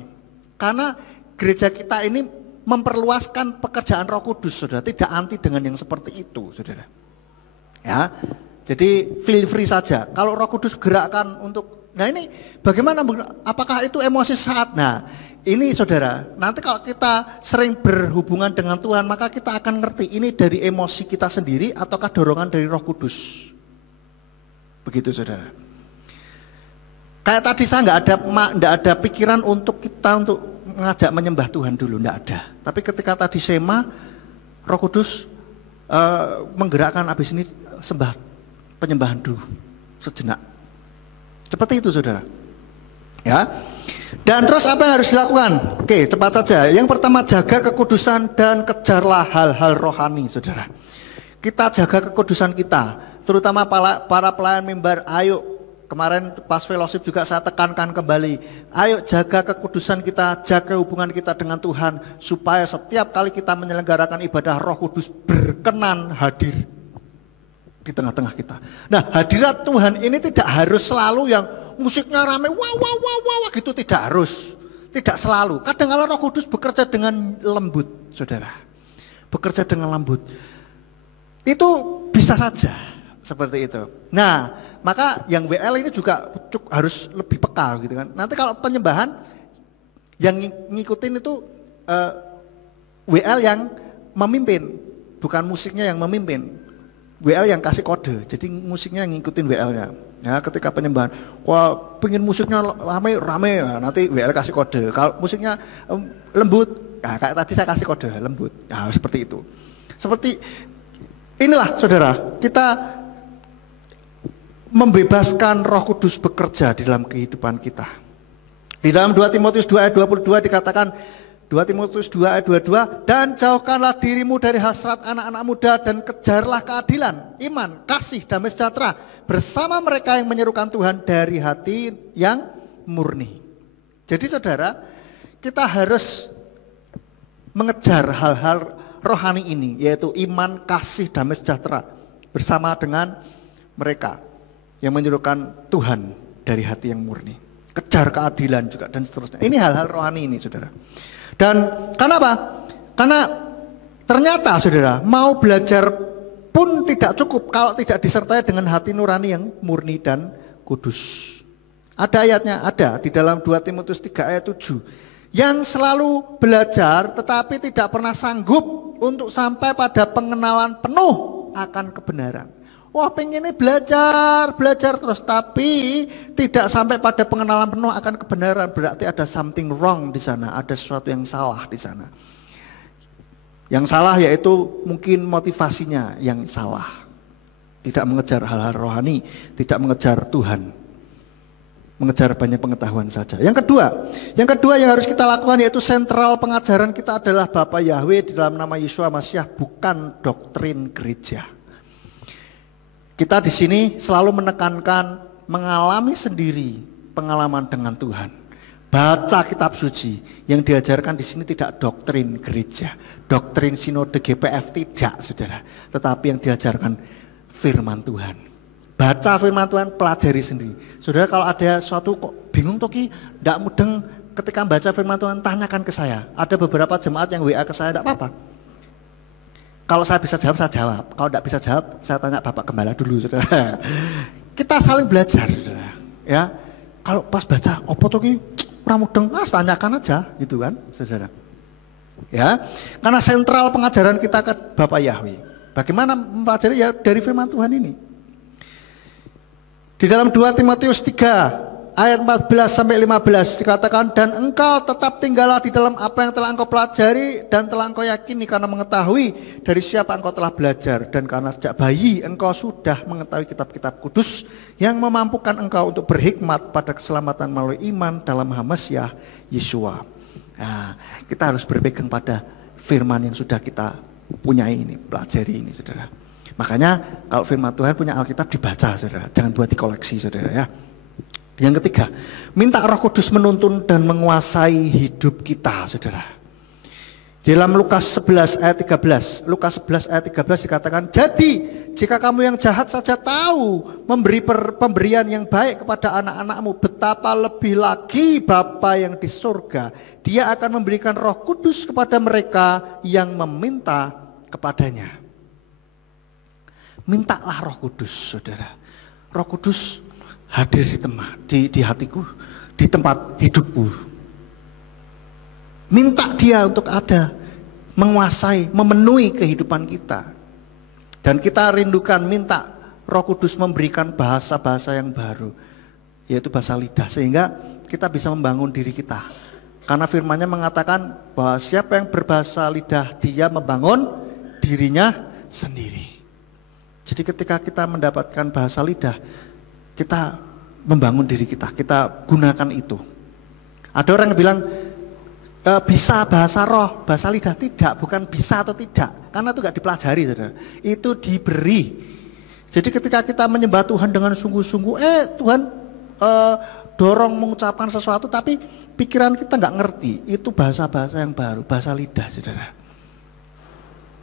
Karena gereja kita ini memperluaskan pekerjaan Roh Kudus, saudara. Tidak anti dengan yang seperti itu, saudara. Ya, jadi feel free saja. Kalau Roh Kudus gerakkan untuk, nah ini bagaimana? Apakah itu emosi saat? Nah, ini saudara, nanti kalau kita sering berhubungan dengan Tuhan, maka kita akan ngerti ini dari emosi kita sendiri ataukah dorongan dari Roh Kudus. Begitu saudara. Kayak tadi saya nggak ada pikiran untuk kita untuk mengajak menyembah Tuhan dulu, nggak ada. Tapi ketika tadi sema, Roh Kudus menggerakkan habis ini penyembahan dulu sejenak. Seperti itu saudara. Ya. Dan terus apa yang harus dilakukan? Oke, cepat saja. Yang pertama, jaga kekudusan dan kejarlah hal-hal rohani, saudara. Kita jaga kekudusan kita, terutama para pelayan mimbar. Ayo, kemarin pas fellowship juga saya tekankan kembali. Ayo jaga kekudusan kita, jaga hubungan kita dengan Tuhan, supaya setiap kali kita menyelenggarakan ibadah, Roh Kudus berkenan hadir di tengah-tengah kita. Nah, hadirat Tuhan ini tidak harus selalu yang musiknya rame, wah gitu, tidak harus, tidak selalu. Kadang-kadang Roh Kudus bekerja dengan lembut, saudara. Bekerja dengan lembut. Itu bisa saja seperti itu. Nah, maka yang WL ini juga harus lebih peka gitu kan. Nanti kalau penyembahan yang ngikutin itu WL yang memimpin, bukan musiknya yang memimpin. WL yang kasih kode, jadi musiknya yang ngikutin WL-nya. Ya, ketika penyembahan, wah pengen musiknya rame, nah, nanti WL kasih kode. Kalau musiknya lembut, nah, kayak tadi saya kasih kode lembut. Nah, seperti itu. Seperti inilah saudara, kita membebaskan Roh Kudus bekerja di dalam kehidupan kita. Di dalam 2 Timotius 2 ayat 22 dikatakan, 2 Timotius 2 ayat 22, dan jauhkanlah dirimu dari hasrat anak-anak muda dan kejarlah keadilan, iman, kasih, damai sejahtera bersama mereka yang menyerukan Tuhan dari hati yang murni. Jadi saudara, kita harus mengejar hal-hal rohani ini, yaitu iman, kasih, damai sejahtera bersama dengan mereka yang menyerukan Tuhan dari hati yang murni. Kejar keadilan juga dan seterusnya. Ini hal-hal rohani ini saudara. Dan kenapa? Karena ternyata saudara, mau belajar pun tidak cukup kalau tidak disertai dengan hati nurani yang murni dan kudus. Ada ayatnya, ada di dalam 2 Timotius 3 ayat 7. Yang selalu belajar tetapi tidak pernah sanggup untuk sampai pada pengenalan penuh akan kebenaran. Wah, pengennya belajar terus tapi tidak sampai pada pengenalan penuh akan kebenaran, berarti ada something wrong di sana, ada sesuatu yang salah di sana. Yang salah yaitu mungkin motivasinya yang salah. Tidak mengejar hal-hal rohani, tidak mengejar Tuhan. Mengejar banyak pengetahuan saja. Yang kedua yang harus kita lakukan yaitu sentral pengajaran kita adalah Bapa Yahweh di dalam nama Yeshua Masiah, bukan doktrin gereja. Kita di sini selalu menekankan mengalami sendiri pengalaman dengan Tuhan. Baca kitab suci, yang diajarkan di sini tidak doktrin gereja, doktrin sinode GPF tidak, saudara. Tetapi yang diajarkan firman Tuhan. Baca firman Tuhan, pelajari sendiri. Saudara, kalau ada suatu kok bingung Toki, tidak mudeng ketika baca firman Tuhan, tanyakan ke saya. Ada beberapa jemaat yang WA ke saya, tidak apa-apa. Kalau saya bisa jawab, saya jawab. Kalau tidak bisa jawab, saya tanya Bapak Gembala dulu, saudara. Kita saling belajar, saudara. Ya, kalau pas baca, opo Toki, pramudeng, tanyakan aja, gitu kan, saudara. Ya, karena sentral pengajaran kita ke Bapak Yahweh. Bagaimana mempelajari ya dari firman Tuhan ini. Di dalam 2 Timotius 3 ayat 14 sampai 15 dikatakan, dan engkau tetap tinggallah di dalam apa yang telah engkau pelajari dan telah engkau yakini, karena mengetahui dari siapa engkau telah belajar, dan karena sejak bayi engkau sudah mengetahui kitab-kitab kudus yang memampukan engkau untuk berhikmat pada keselamatan melalui iman dalam Mesias Yeshua. Nah, kita harus berpegang pada firman yang sudah kita punyai ini, pelajari ini, saudara. Makanya kalau firman Tuhan punya Alkitab dibaca, saudara, jangan buat di koleksi, saudara ya. Yang ketiga, minta Roh Kudus menuntun dan menguasai hidup kita, saudara. Dalam Lukas 11 ayat 13, Lukas 11 ayat 13 dikatakan, jadi jika kamu yang jahat saja tahu memberi pemberian yang baik kepada anak-anakmu, betapa lebih lagi Bapa yang di surga, Dia akan memberikan Roh Kudus kepada mereka yang meminta kepadanya. Mintalah Roh Kudus, saudara. Roh Kudus hadir di hatiku, di tempat hidupku. Minta Dia untuk ada, menguasai, memenuhi kehidupan kita. Dan kita rindukan minta Roh Kudus memberikan bahasa-bahasa yang baru, yaitu bahasa lidah, sehingga kita bisa membangun diri kita. Karena firman-Nya mengatakan bahwa siapa yang berbahasa lidah, dia membangun dirinya sendiri. Jadi ketika kita mendapatkan bahasa lidah, kita membangun diri kita gunakan itu. Ada orang yang bilang, bisa bahasa roh, bahasa lidah. Tidak, bukan bisa atau tidak, karena itu gak dipelajari, saudara. Itu diberi. Jadi ketika kita menyembah Tuhan dengan sungguh-sungguh, Tuhan dorong mengucapkan sesuatu, tapi pikiran kita gak ngerti, itu bahasa-bahasa yang baru, bahasa lidah, saudara.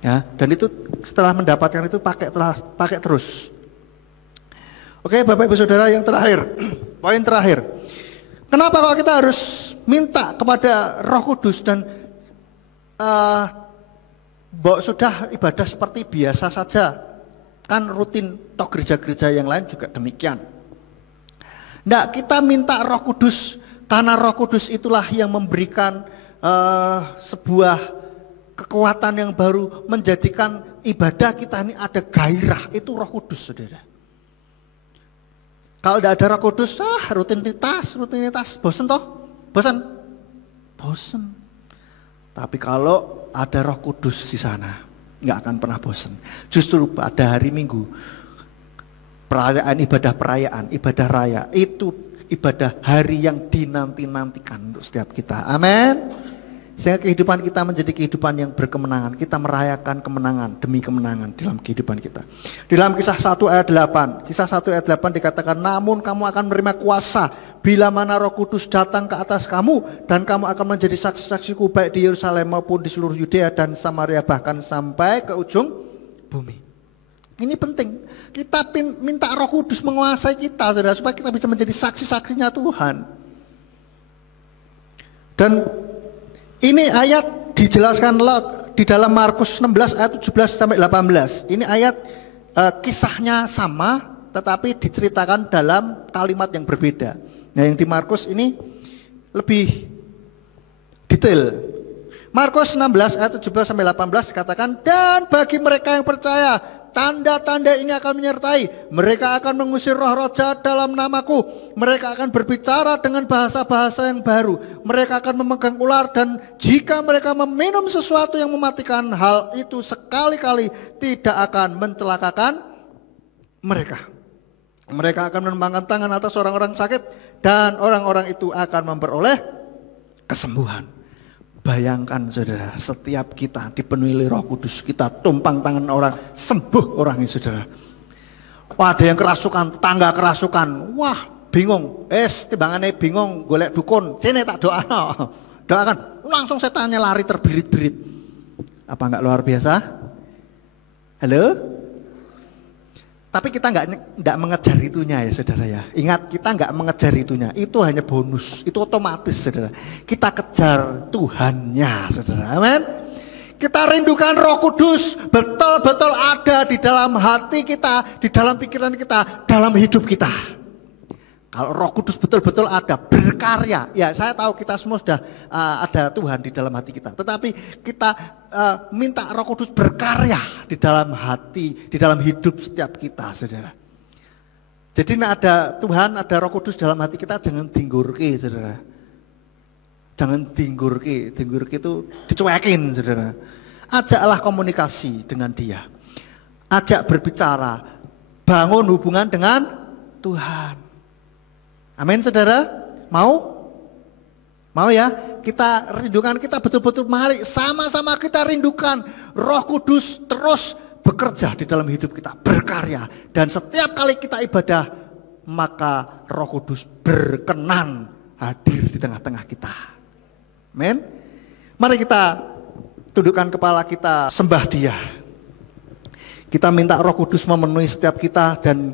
Ya, dan itu setelah mendapatkan itu pakai terus. Oke, Bapak Ibu Saudara, yang terakhir, poin terakhir. Kenapa kalau kita harus minta kepada Roh Kudus dan sudah ibadah seperti biasa saja, kan rutin, toh gereja-gereja yang lain juga demikian. Nah, kita minta Roh Kudus karena Roh Kudus itulah yang memberikan sebuah kekuatan yang baru, menjadikan ibadah kita ini ada gairah. Itu Roh Kudus, saudara. Kalau tidak ada Roh Kudus, rutinitas, bosan toh? Bosan. Tapi kalau ada Roh Kudus di sana, nggak akan pernah bosan. Justru pada hari Minggu, perayaan, ibadah raya, itu ibadah hari yang dinanti-nantikan untuk setiap kita. Amin. Sehingga kehidupan kita menjadi kehidupan yang berkemenangan. Kita merayakan kemenangan demi kemenangan dalam kehidupan kita. Dalam kisah 1 ayat 8, kisah 1 ayat 8 dikatakan, namun kamu akan menerima kuasa bila mana Roh Kudus datang ke atas kamu, dan kamu akan menjadi saksi-saksiku baik di Yerusalem maupun di seluruh Yudea dan Samaria, bahkan sampai ke ujung bumi. Ini penting. Kita minta Roh Kudus menguasai kita, saudara, supaya kita bisa menjadi saksi-saksinya Tuhan. Dan ini ayat dijelaskan di dalam Markus 16 ayat 17 sampai 18. Ini ayat kisahnya sama, tetapi diceritakan dalam kalimat yang berbeda. Nah, yang di Markus ini lebih detail. Markus 16 ayat 17 sampai 18 dikatakan, dan bagi mereka yang percaya, tanda-tanda ini akan menyertai. Mereka akan mengusir roh-roh jahat dalam namaku. Mereka akan berbicara dengan bahasa-bahasa yang baru. Mereka akan memegang ular, dan jika mereka meminum sesuatu yang mematikan, hal itu sekali-kali tidak akan mencelakakan mereka. Mereka akan menembangkan tangan atas orang-orang sakit, dan orang-orang itu akan memperoleh kesembuhan. Bayangkan, saudara, setiap kita dipenuhi Roh Kudus, kita tumpang tangan orang, sembuh orang ini, saudara. Wah, ada yang kerasukan, tetangga kerasukan, wah bingung, timbangannya bingung, golek dukun, sini tak doakan, langsung setannya lari terbirit-birit. Apa enggak luar biasa? Halo? Tapi kita enggak mengejar itunya, ya saudara ya. Ingat, kita enggak mengejar itunya. Itu hanya bonus, itu otomatis, saudara. Kita kejar Tuhannya, saudara. Amin. Kita rindukan Roh Kudus betul-betul ada di dalam hati kita, di dalam pikiran kita, dalam hidup kita. Kalau Roh Kudus betul-betul ada, berkarya, ya saya tahu kita semua sudah ada Tuhan di dalam hati kita. Tetapi kita minta Roh Kudus berkarya di dalam hati, di dalam hidup setiap kita, saudara. Jadi ada Tuhan, ada Roh Kudus dalam hati kita, jangan dinggurke, saudara. Jangan dinggurke itu dicuekin, saudara. Ajaklah komunikasi dengan dia. Ajak berbicara, bangun hubungan dengan Tuhan. Amin, saudara. Mau? Mau ya? Kita rindukan, kita betul-betul mari sama-sama kita rindukan Roh Kudus terus bekerja di dalam hidup kita, berkarya. Dan setiap kali kita ibadah, maka Roh Kudus berkenan hadir di tengah-tengah kita. Amin. Mari kita tundukkan kepala kita, sembah Dia. Kita minta Roh Kudus memenuhi setiap kita dan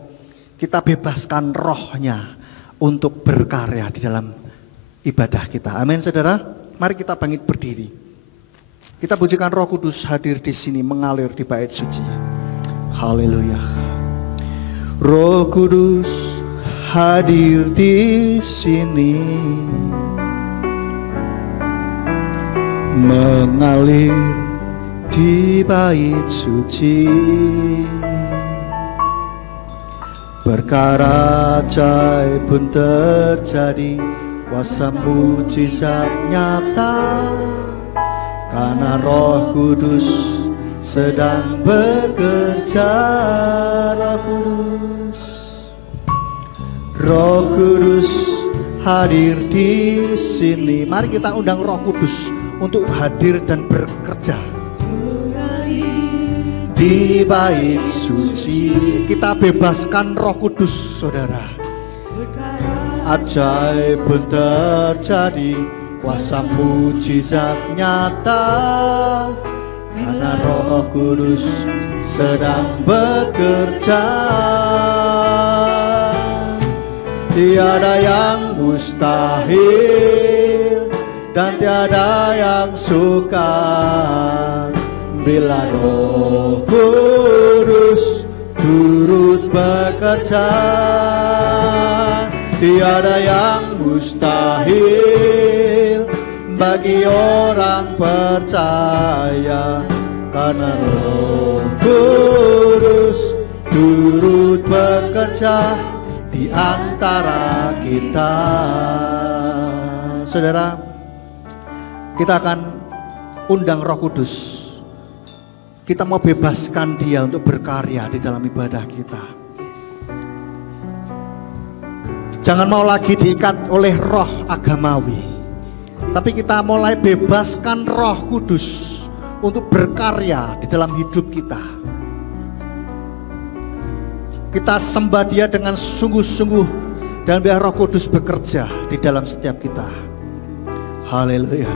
kita bebaskan rohnya untuk berkarya di dalam ibadah kita. Amin, saudara. Mari kita bangkit berdiri. Kita pujikan Roh Kudus hadir di sini, mengalir di bait suci. Haleluya. Roh Kudus hadir di sini, mengalir di bait suci. Perkara ajaib pun terjadi, kuasa mujizat nyata, karena Roh Kudus sedang bekerja. Roh Kudus hadir di sini. Mari kita undang Roh Kudus untuk hadir dan bekerja di bait suci. Kita bebaskan Roh Kudus, saudara. Ajaib pun terjadi, kuasa mujizat nyata, karena Roh Kudus sedang bekerja. Tiada yang mustahil dan tiada yang sukar bila Roh Kudus turut bekerja. Tiada yang mustahil bagi orang percaya, karena Roh Kudus turut bekerja di antara kita. Saudara, kita akan undang Roh Kudus. Kita mau bebaskan Dia untuk berkarya di dalam ibadah kita. Jangan mau lagi diikat oleh roh agamawi, tapi kita mulai bebaskan Roh Kudus untuk berkarya di dalam hidup kita. Kita sembah Dia dengan sungguh-sungguh dan biar Roh Kudus bekerja di dalam setiap kita. Haleluya.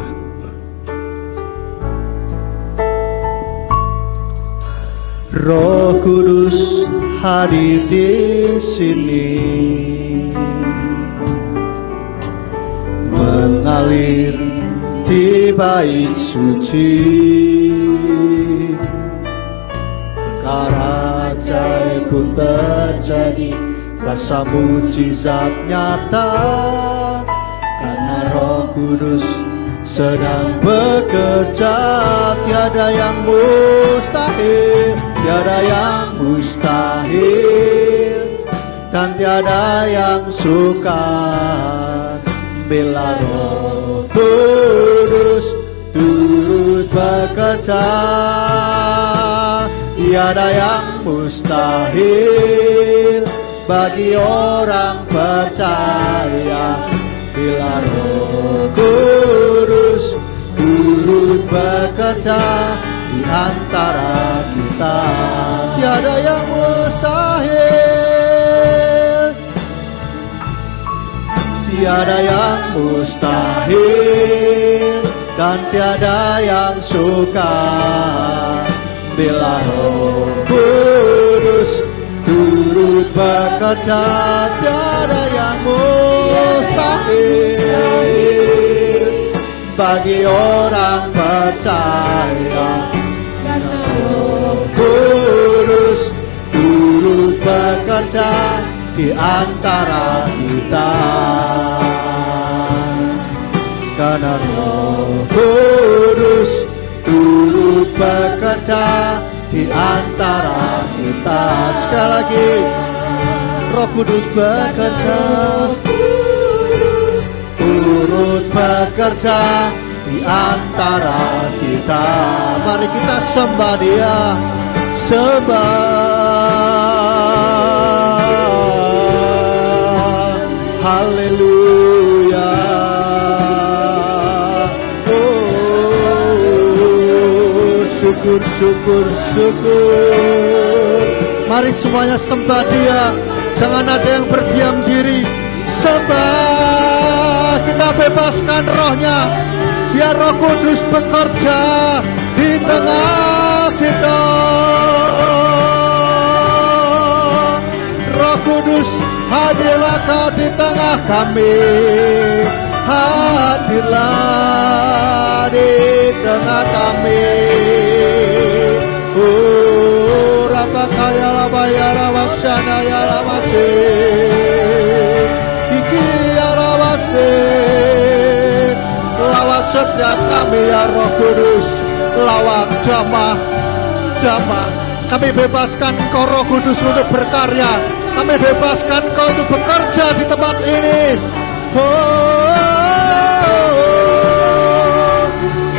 Roh Kudus hadir di sini, mengalir di bait suci. Perkara ajaib pun terjadi, kuasa mujizat nyata, karena Roh Kudus sedang bekerja. Tiada yang mustahil, tiada yang mustahil, dan tiada yang sukar bila Roh Kudus turut bekerja. Tiada yang mustahil bagi orang percaya, bila Roh Kudus turut bekerja di antara kita. Tiada yang mustahil, tiada yang mustahil, dan tiada yang sukar bila Roh Kudus turut bekerja. Tiada yang mustahil bagi orang percaya, karena Roh Kudus turut bekerja di antara kita. Karena Roh Kudus turut bekerja di antara kita. Sekali lagi, Roh Kudus bekerja, turut bekerja di antara kita. Mari kita sembah Dia, sembah. Haleluya. Oh, syukur, syukur, syukur. Mari semuanya sembah Dia. Jangan ada yang berdiam diri. Sembah. Kita bebaskan rohnya. Biar Roh Kudus bekerja di tengah kita. Roh Kudus, hadirlah Kau di tengah kami. Hadirlah di tengah kami. Oh, Rabakaya Labaya Rawasana ya Lamase. Iki ya Rawase. Lawat setiap kami ya Roh Kudus. Lawat jamaah, jamaah. Kami bebaskan Kau Roh Kudus untuk berkarya. Kami bebaskan Kau untuk bekerja di tempat ini.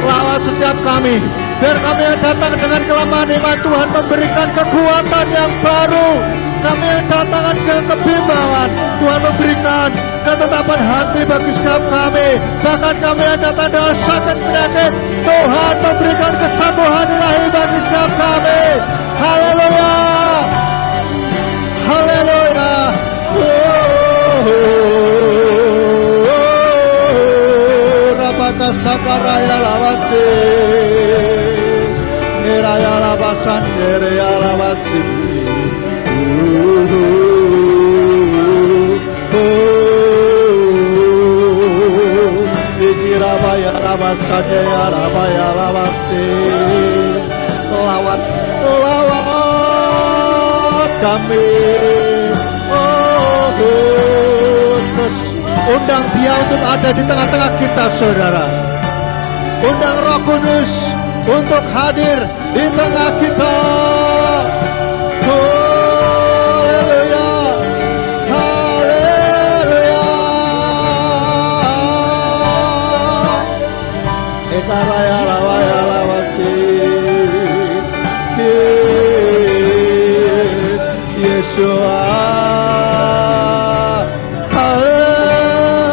Lawat setiap kami. Biar kami yang datang dengan kelemahan iman, Tuhan memberikan kekuatan yang baru. Kami yang datang dengan kebimbangan, Tuhan memberikan ketetapan hati bagi setiap kami. Bahkan kami yang datang dengan sakit penyakit, Tuhan memberikan kesembuhan ilahi bagi setiap kami. Haleluya, haleluya. Rabaka sakaraya lawasi, niraya labasan, niraya lawasi. Rabaya rabaskade ya rabaya lawasi. Lawat, lawat kami. Oh, terus undang Dia untuk ada di tengah-tengah kita, saudara. Undang Roh Kudus untuk hadir di tengah kita. Lawaya lawaya lawasi, Yeshua, haleluya.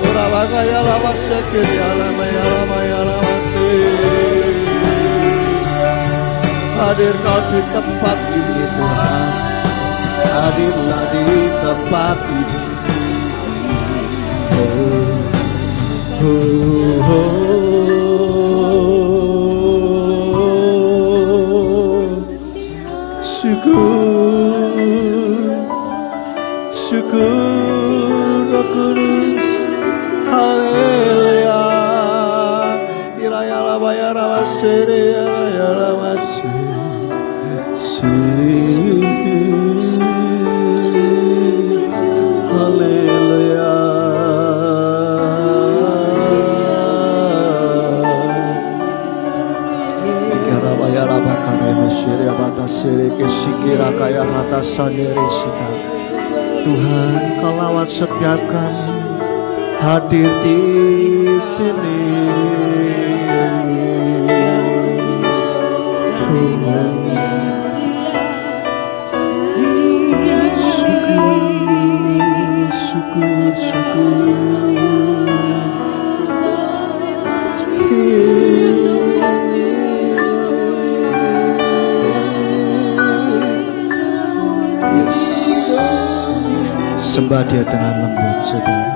Urabagaya lawasi, kiri alamaya lamaya lawasi. Hadir Kau di tempat ini Tuhan, hadirlah di tempat ini. Syukur Roh Kudus. Haleluya. Iraya labaya rawasere ya rawasi. Haleluya. Tuhan, Kau lawat setiap kami hadir di sini. Syukur, syukur, syukur. Sembah Dia dengan lembut, saudara.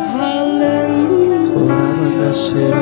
Terima kasih.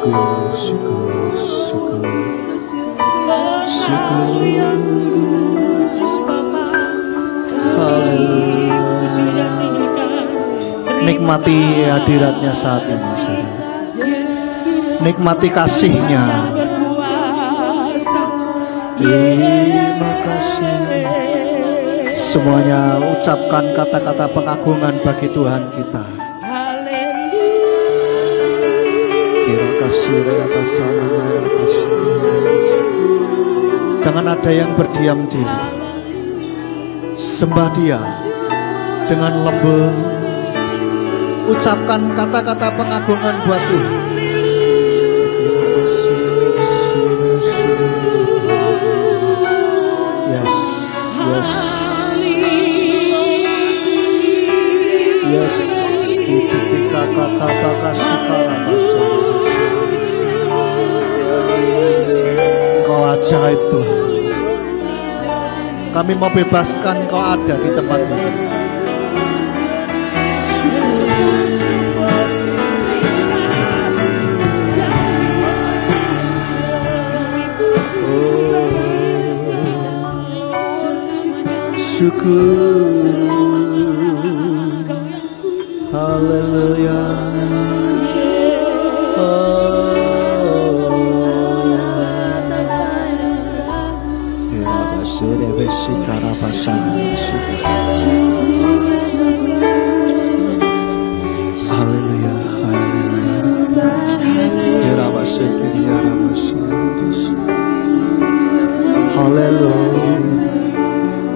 syukur, syukur, syukur, syukur. Haleluya. Nikmati hadiratnya saat ini, saudara. Nikmati kasihnya. Terima kasih. Semuanya ucapkan kata-kata pengagungan bagi Tuhan kita. Kira kasih, rata sama, kasih. Jangan ada yang berdiam diri. Sembah Dia dengan lembut. Ucapkan kata-kata pengagungan buat Tuhan. Yes, yes, yes. Ketika kata-kata sukara basa. Kau ajaib Tuhan. Kami mau bebaskan Kau ada di tempat ini. Syukur, haleluya. Haleluya, haleluya.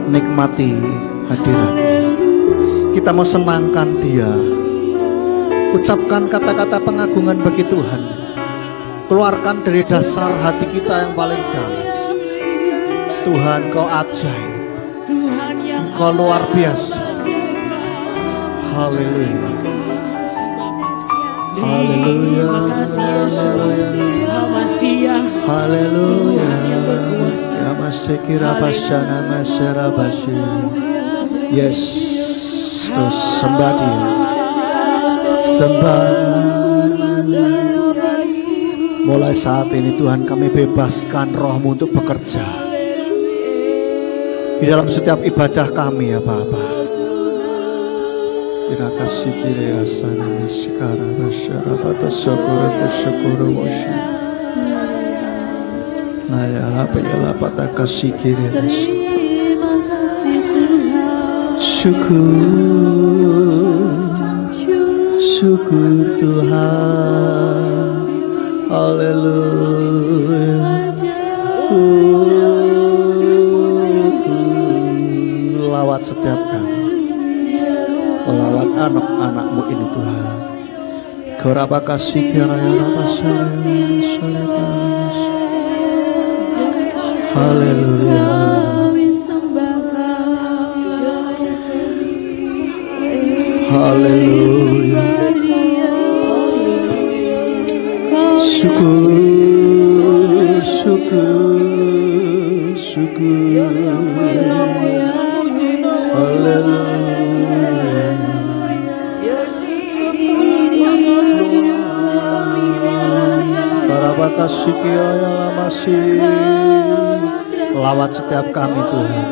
Nikmati hadirat. Kita mau senangkan Dia. Ucapkan kata-kata pengagungan bagi Tuhan. Keluarkan dari dasar hati kita yang paling dalam. Tuhan, Kau ajaib. Engkau luar biasa. Haleluya. Haleluya. Haleluya. Ya masih kira basana masyara basi. Yes. Terus sembah Dia. Sembah. Mulai saat ini Tuhan, kami bebaskan Roh-Mu untuk bekerja di dalam setiap ibadah kami ya Bapa. Terima kasih kira asana sekarang masyara batas syukur worship. Nah ya apa tak kasih kira. Syukur Tuhan. Haleluya. Lawat setiap kami. Lawat anak-anak-Mu ini Tuhan. Kerapa kasih kiranya haleluya. Haleluya. Syukur, syukur, syukur. Haleluya. Para kasih kiranya masih lawat setiap kami Tuhan.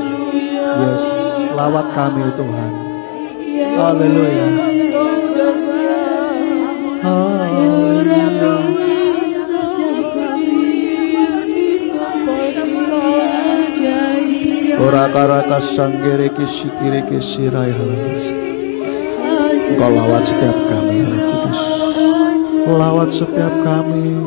Yes, lawat kami Tuhan. Haleluya. Haleluya. Ora karaka sanggere kisikire kisiraya. Engkau lawat setiap kami, Roh Kudus. Lawat setiap kami.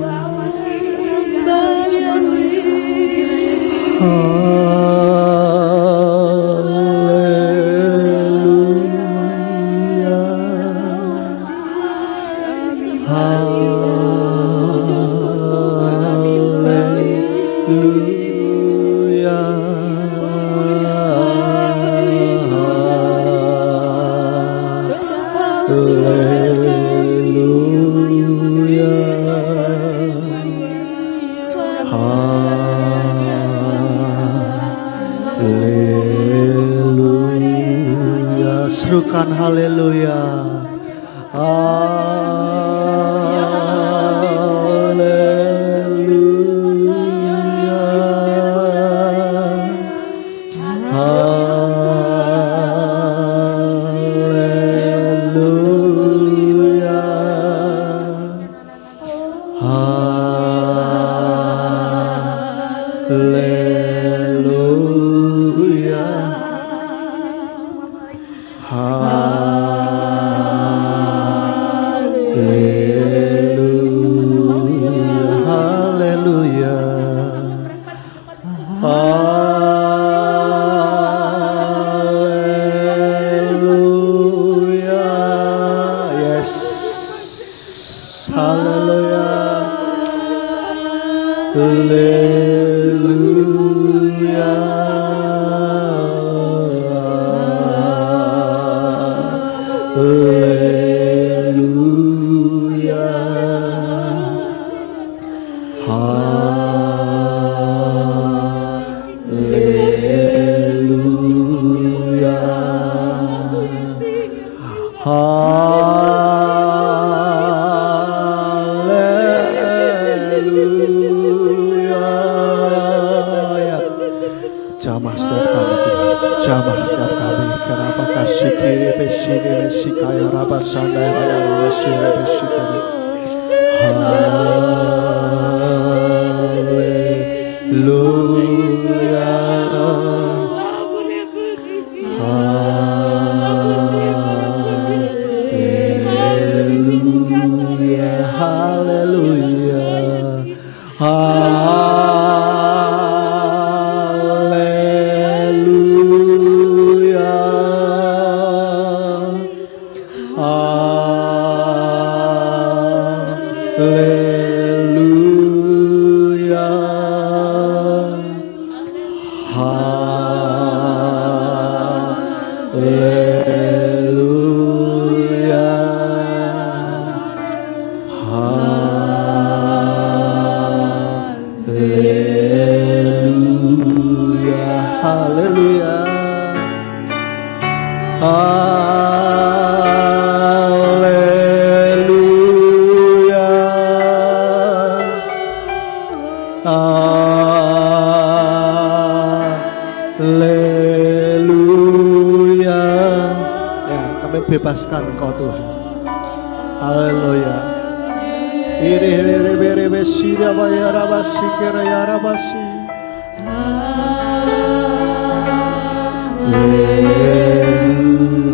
Serukan haleluya. Haleluya. Haleluya. Haleluya. Yes. Haleluya. Haleluya. Jamah setiap kami, jamah setiap kami. Kenapa kasih kiri besini besikaya rabak sandai raya besini besikaya. Haleluya. Haleluya. Haleluya. Ya, kami bebaskan Engkau Tuhan. Haleluya.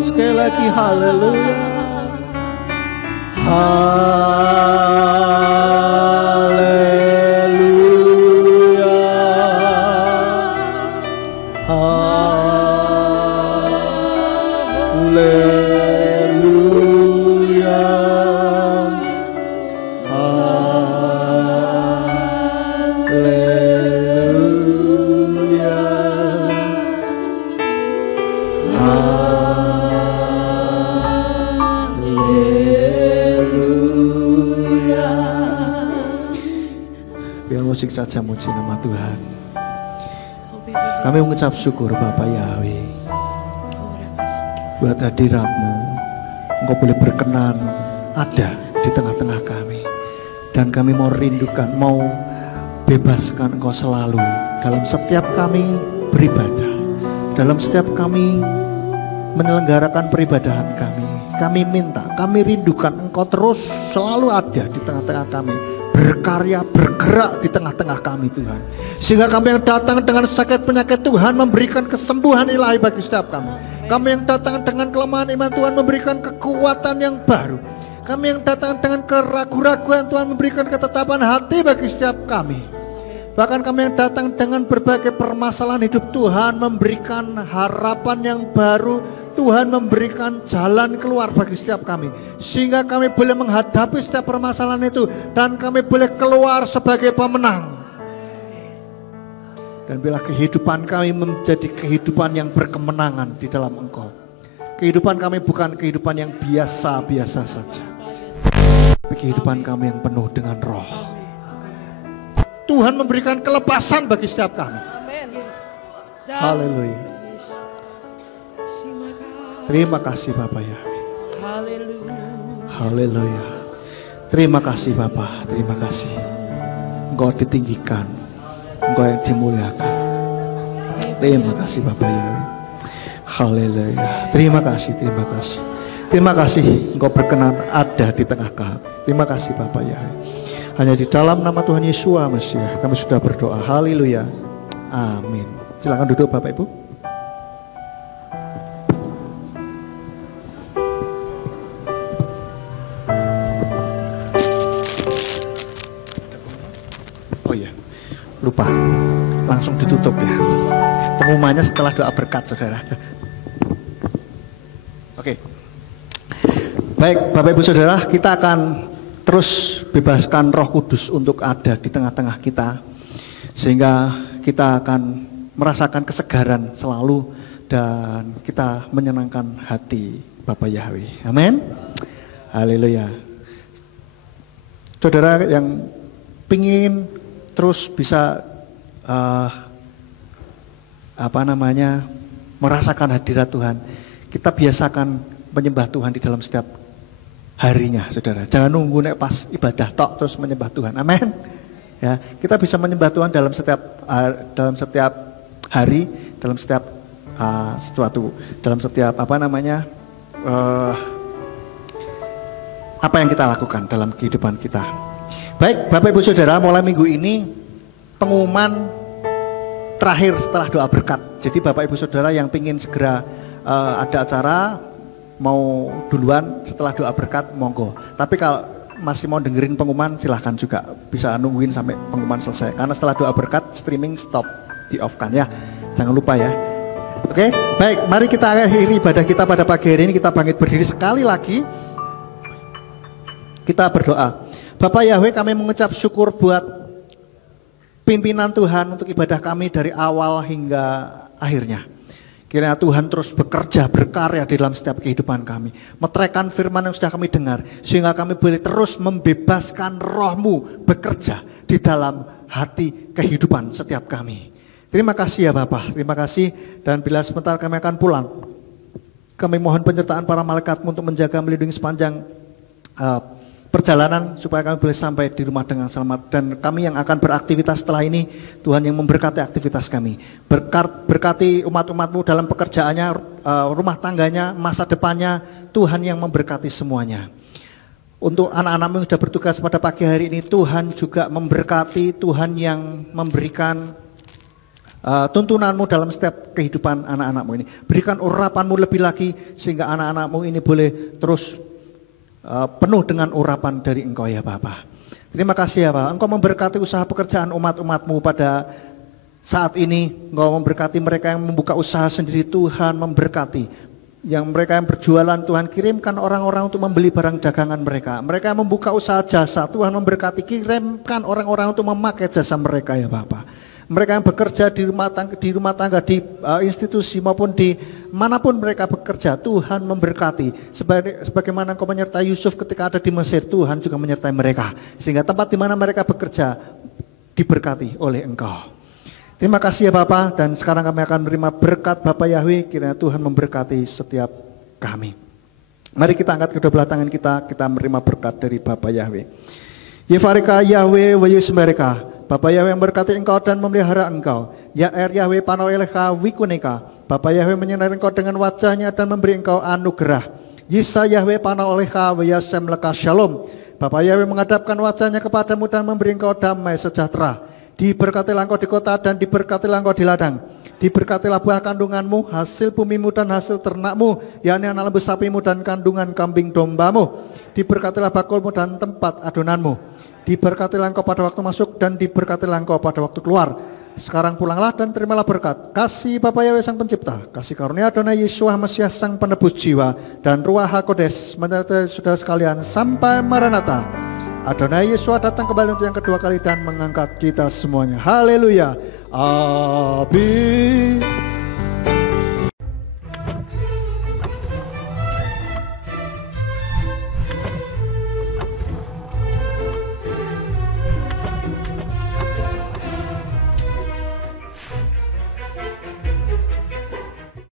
Sekali lagi haleluya. Biar musik saja muji nama Tuhan. Kami mengucap syukur Bapak Yahweh buat hadirat-Mu. Engkau boleh berkenan ada di tengah-tengah kami. Dan kami mau rindukan, mau bebaskan Engkau selalu dalam setiap kami beribadah, dalam setiap kami menyelenggarakan peribadahan kami. Kami minta, kami rindukan Engkau terus selalu ada di tengah-tengah kami, berkarya, bergerak di tengah-tengah kami Tuhan. Sehingga kami yang datang dengan sakit penyakit Tuhan memberikan kesembuhan ilahi bagi setiap kami. Kami yang datang dengan kelemahan iman Tuhan memberikan kekuatan yang baru. Kami yang datang dengan keraguan-raguan Tuhan memberikan ketetapan hati bagi setiap kami. Bahkan kami yang datang dengan berbagai permasalahan hidup Tuhan memberikan harapan yang baru. Tuhan memberikan jalan keluar bagi setiap kami. Sehingga kami boleh menghadapi setiap permasalahan itu. Dan kami boleh keluar sebagai pemenang. Dan bila kehidupan kami menjadi kehidupan yang berkemenangan di dalam Engkau. Kehidupan kami bukan kehidupan yang biasa-biasa saja. Tapi kehidupan kami yang penuh dengan roh. Tuhan memberikan kelepasan bagi setiap kami. Haleluya. Terima kasih Bapak Yahweh. Haleluya. Terima kasih Bapak, terima kasih. Engkau ditinggikan, Engkau yang dimuliakan. Terima kasih Bapak Yahweh. Haleluya. Terima kasih, terima kasih. Terima kasih Engkau berkenan ada di tengah kami. Terima kasih Bapak Yahweh. Hanya di dalam nama Tuhan Yesus Mesias kami sudah berdoa. Haleluya. Amin. Silakan duduk Bapak Ibu. lupa, langsung ditutup ya. Pengumumannya setelah doa berkat, saudara. Oke. Baik, Bapak Ibu Saudara, kita akan terus bebaskan Roh Kudus untuk ada di tengah-tengah kita, sehingga kita akan merasakan kesegaran selalu dan kita menyenangkan hati Bapa Yahweh. Amin. Haleluya. Saudara yang pingin terus bisa merasakan hadirat Tuhan, kita biasakan menyembah Tuhan di dalam setiap harinya, saudara. Jangan nunggu nek pas ibadah tok terus menyembah Tuhan. Amin. Ya, kita bisa menyembah Tuhan dalam setiap hari, dalam setiap dalam setiap apa yang kita lakukan dalam kehidupan kita. Baik, Bapak Ibu Saudara, mulai minggu ini pengumuman terakhir setelah doa berkat. Jadi Bapak Ibu Saudara yang ingin segera ada acara, mau duluan setelah doa berkat, monggo. Tapi kalau masih mau dengerin pengumuman, silahkan juga, bisa nungguin sampai pengumuman selesai. Karena setelah doa berkat, streaming stop, di off kan ya. Jangan lupa ya. Oke, baik, mari kita akhiri ibadah kita pada pagi hari ini. Kita bangkit berdiri sekali lagi. Kita berdoa. Bapak Yahweh, kami mengucap syukur buat pimpinan Tuhan untuk ibadah kami dari awal hingga akhirnya. Kiranya Tuhan terus bekerja, berkarya di dalam setiap kehidupan kami. Meteraikan firman yang sudah kami dengar, sehingga kami boleh terus membebaskan Roh-Mu bekerja di dalam hati kehidupan setiap kami. Terima kasih ya Bapak, terima kasih. Dan bila sebentar kami akan pulang, kami mohon penyertaan para malaikat-Mu untuk menjaga, melindungi sepanjang perjalanan supaya kami boleh sampai di rumah dengan selamat. Dan kami yang akan beraktivitas setelah ini, Tuhan yang memberkati aktivitas kami. Berkati umat-umat-Mu dalam pekerjaannya, rumah tangganya, masa depannya. Tuhan yang memberkati semuanya. Untuk anak-anak-Mu yang sudah bertugas pada pagi hari ini, Tuhan juga memberkati. Tuhan yang memberikan tuntunan-Mu dalam setiap kehidupan anak-anak-Mu ini. Berikan urapan-Mu lebih lagi sehingga anak-anak-Mu ini boleh terus penuh dengan urapan dari Engkau ya Bapa. Terima kasih ya Pak. Engkau memberkati usaha pekerjaan umat-umat-Mu pada saat ini. Engkau memberkati mereka yang membuka usaha sendiri, Tuhan memberkati. Yang mereka yang berjualan, Tuhan kirimkan orang-orang untuk membeli barang dagangan mereka. Mereka yang membuka usaha jasa, Tuhan memberkati, kirimkan orang-orang untuk memakai jasa mereka ya Bapak. Mereka yang bekerja di rumah tangga, di institusi maupun di manapun mereka bekerja, Tuhan memberkati. Sebagaimana Engkau menyertai Yusuf ketika ada di Mesir, Tuhan juga menyertai mereka. Sehingga tempat di mana mereka bekerja diberkati oleh Engkau. Terima kasih ya Bapak, dan sekarang kami akan menerima berkat Bapak Yahweh. Kiranya Tuhan memberkati setiap kami. Mari kita angkat kedua belah tangan kita menerima berkat dari Bapak Yahweh. Yevarika Yahweh wa Yismerika. Bapak Yahweh memberkati engkau dan memelihara engkau. Ya Yahweh panoelecha wikuneka. Bapak Yahweh menyinari engkau dengan wajahnya dan memberi engkau anugerah. Yisa Yahweh panoelecha wa yasem leka shalom. Bapak Yahweh menghadapkan wajahnya kepadamu dan memberi engkau damai sejahtera. Diberkatilah engkau di kota dan diberkatilah engkau di ladang. Diberkatilah buah kandunganmu, hasil bumimu dan hasil ternakmu, yakni anak lembu sapimu dan kandungan kambing dombamu. Diberkatilah bakulmu dan tempat adonanmu. Diberkatilah engkau pada waktu masuk dan diberkatilah engkau pada waktu keluar. Sekarang pulanglah dan terimalah berkat. Kasih Bapa Yahweh Sang Pencipta, kasih karunia Adonai Yeshua Mesias Sang Penebus jiwa, dan Ruach HaKodes menyertai saudara sekalian sampai Maranatha. Adonai Yeshua datang kembali untuk yang kedua kali dan mengangkat kita semuanya. Haleluya. Amin.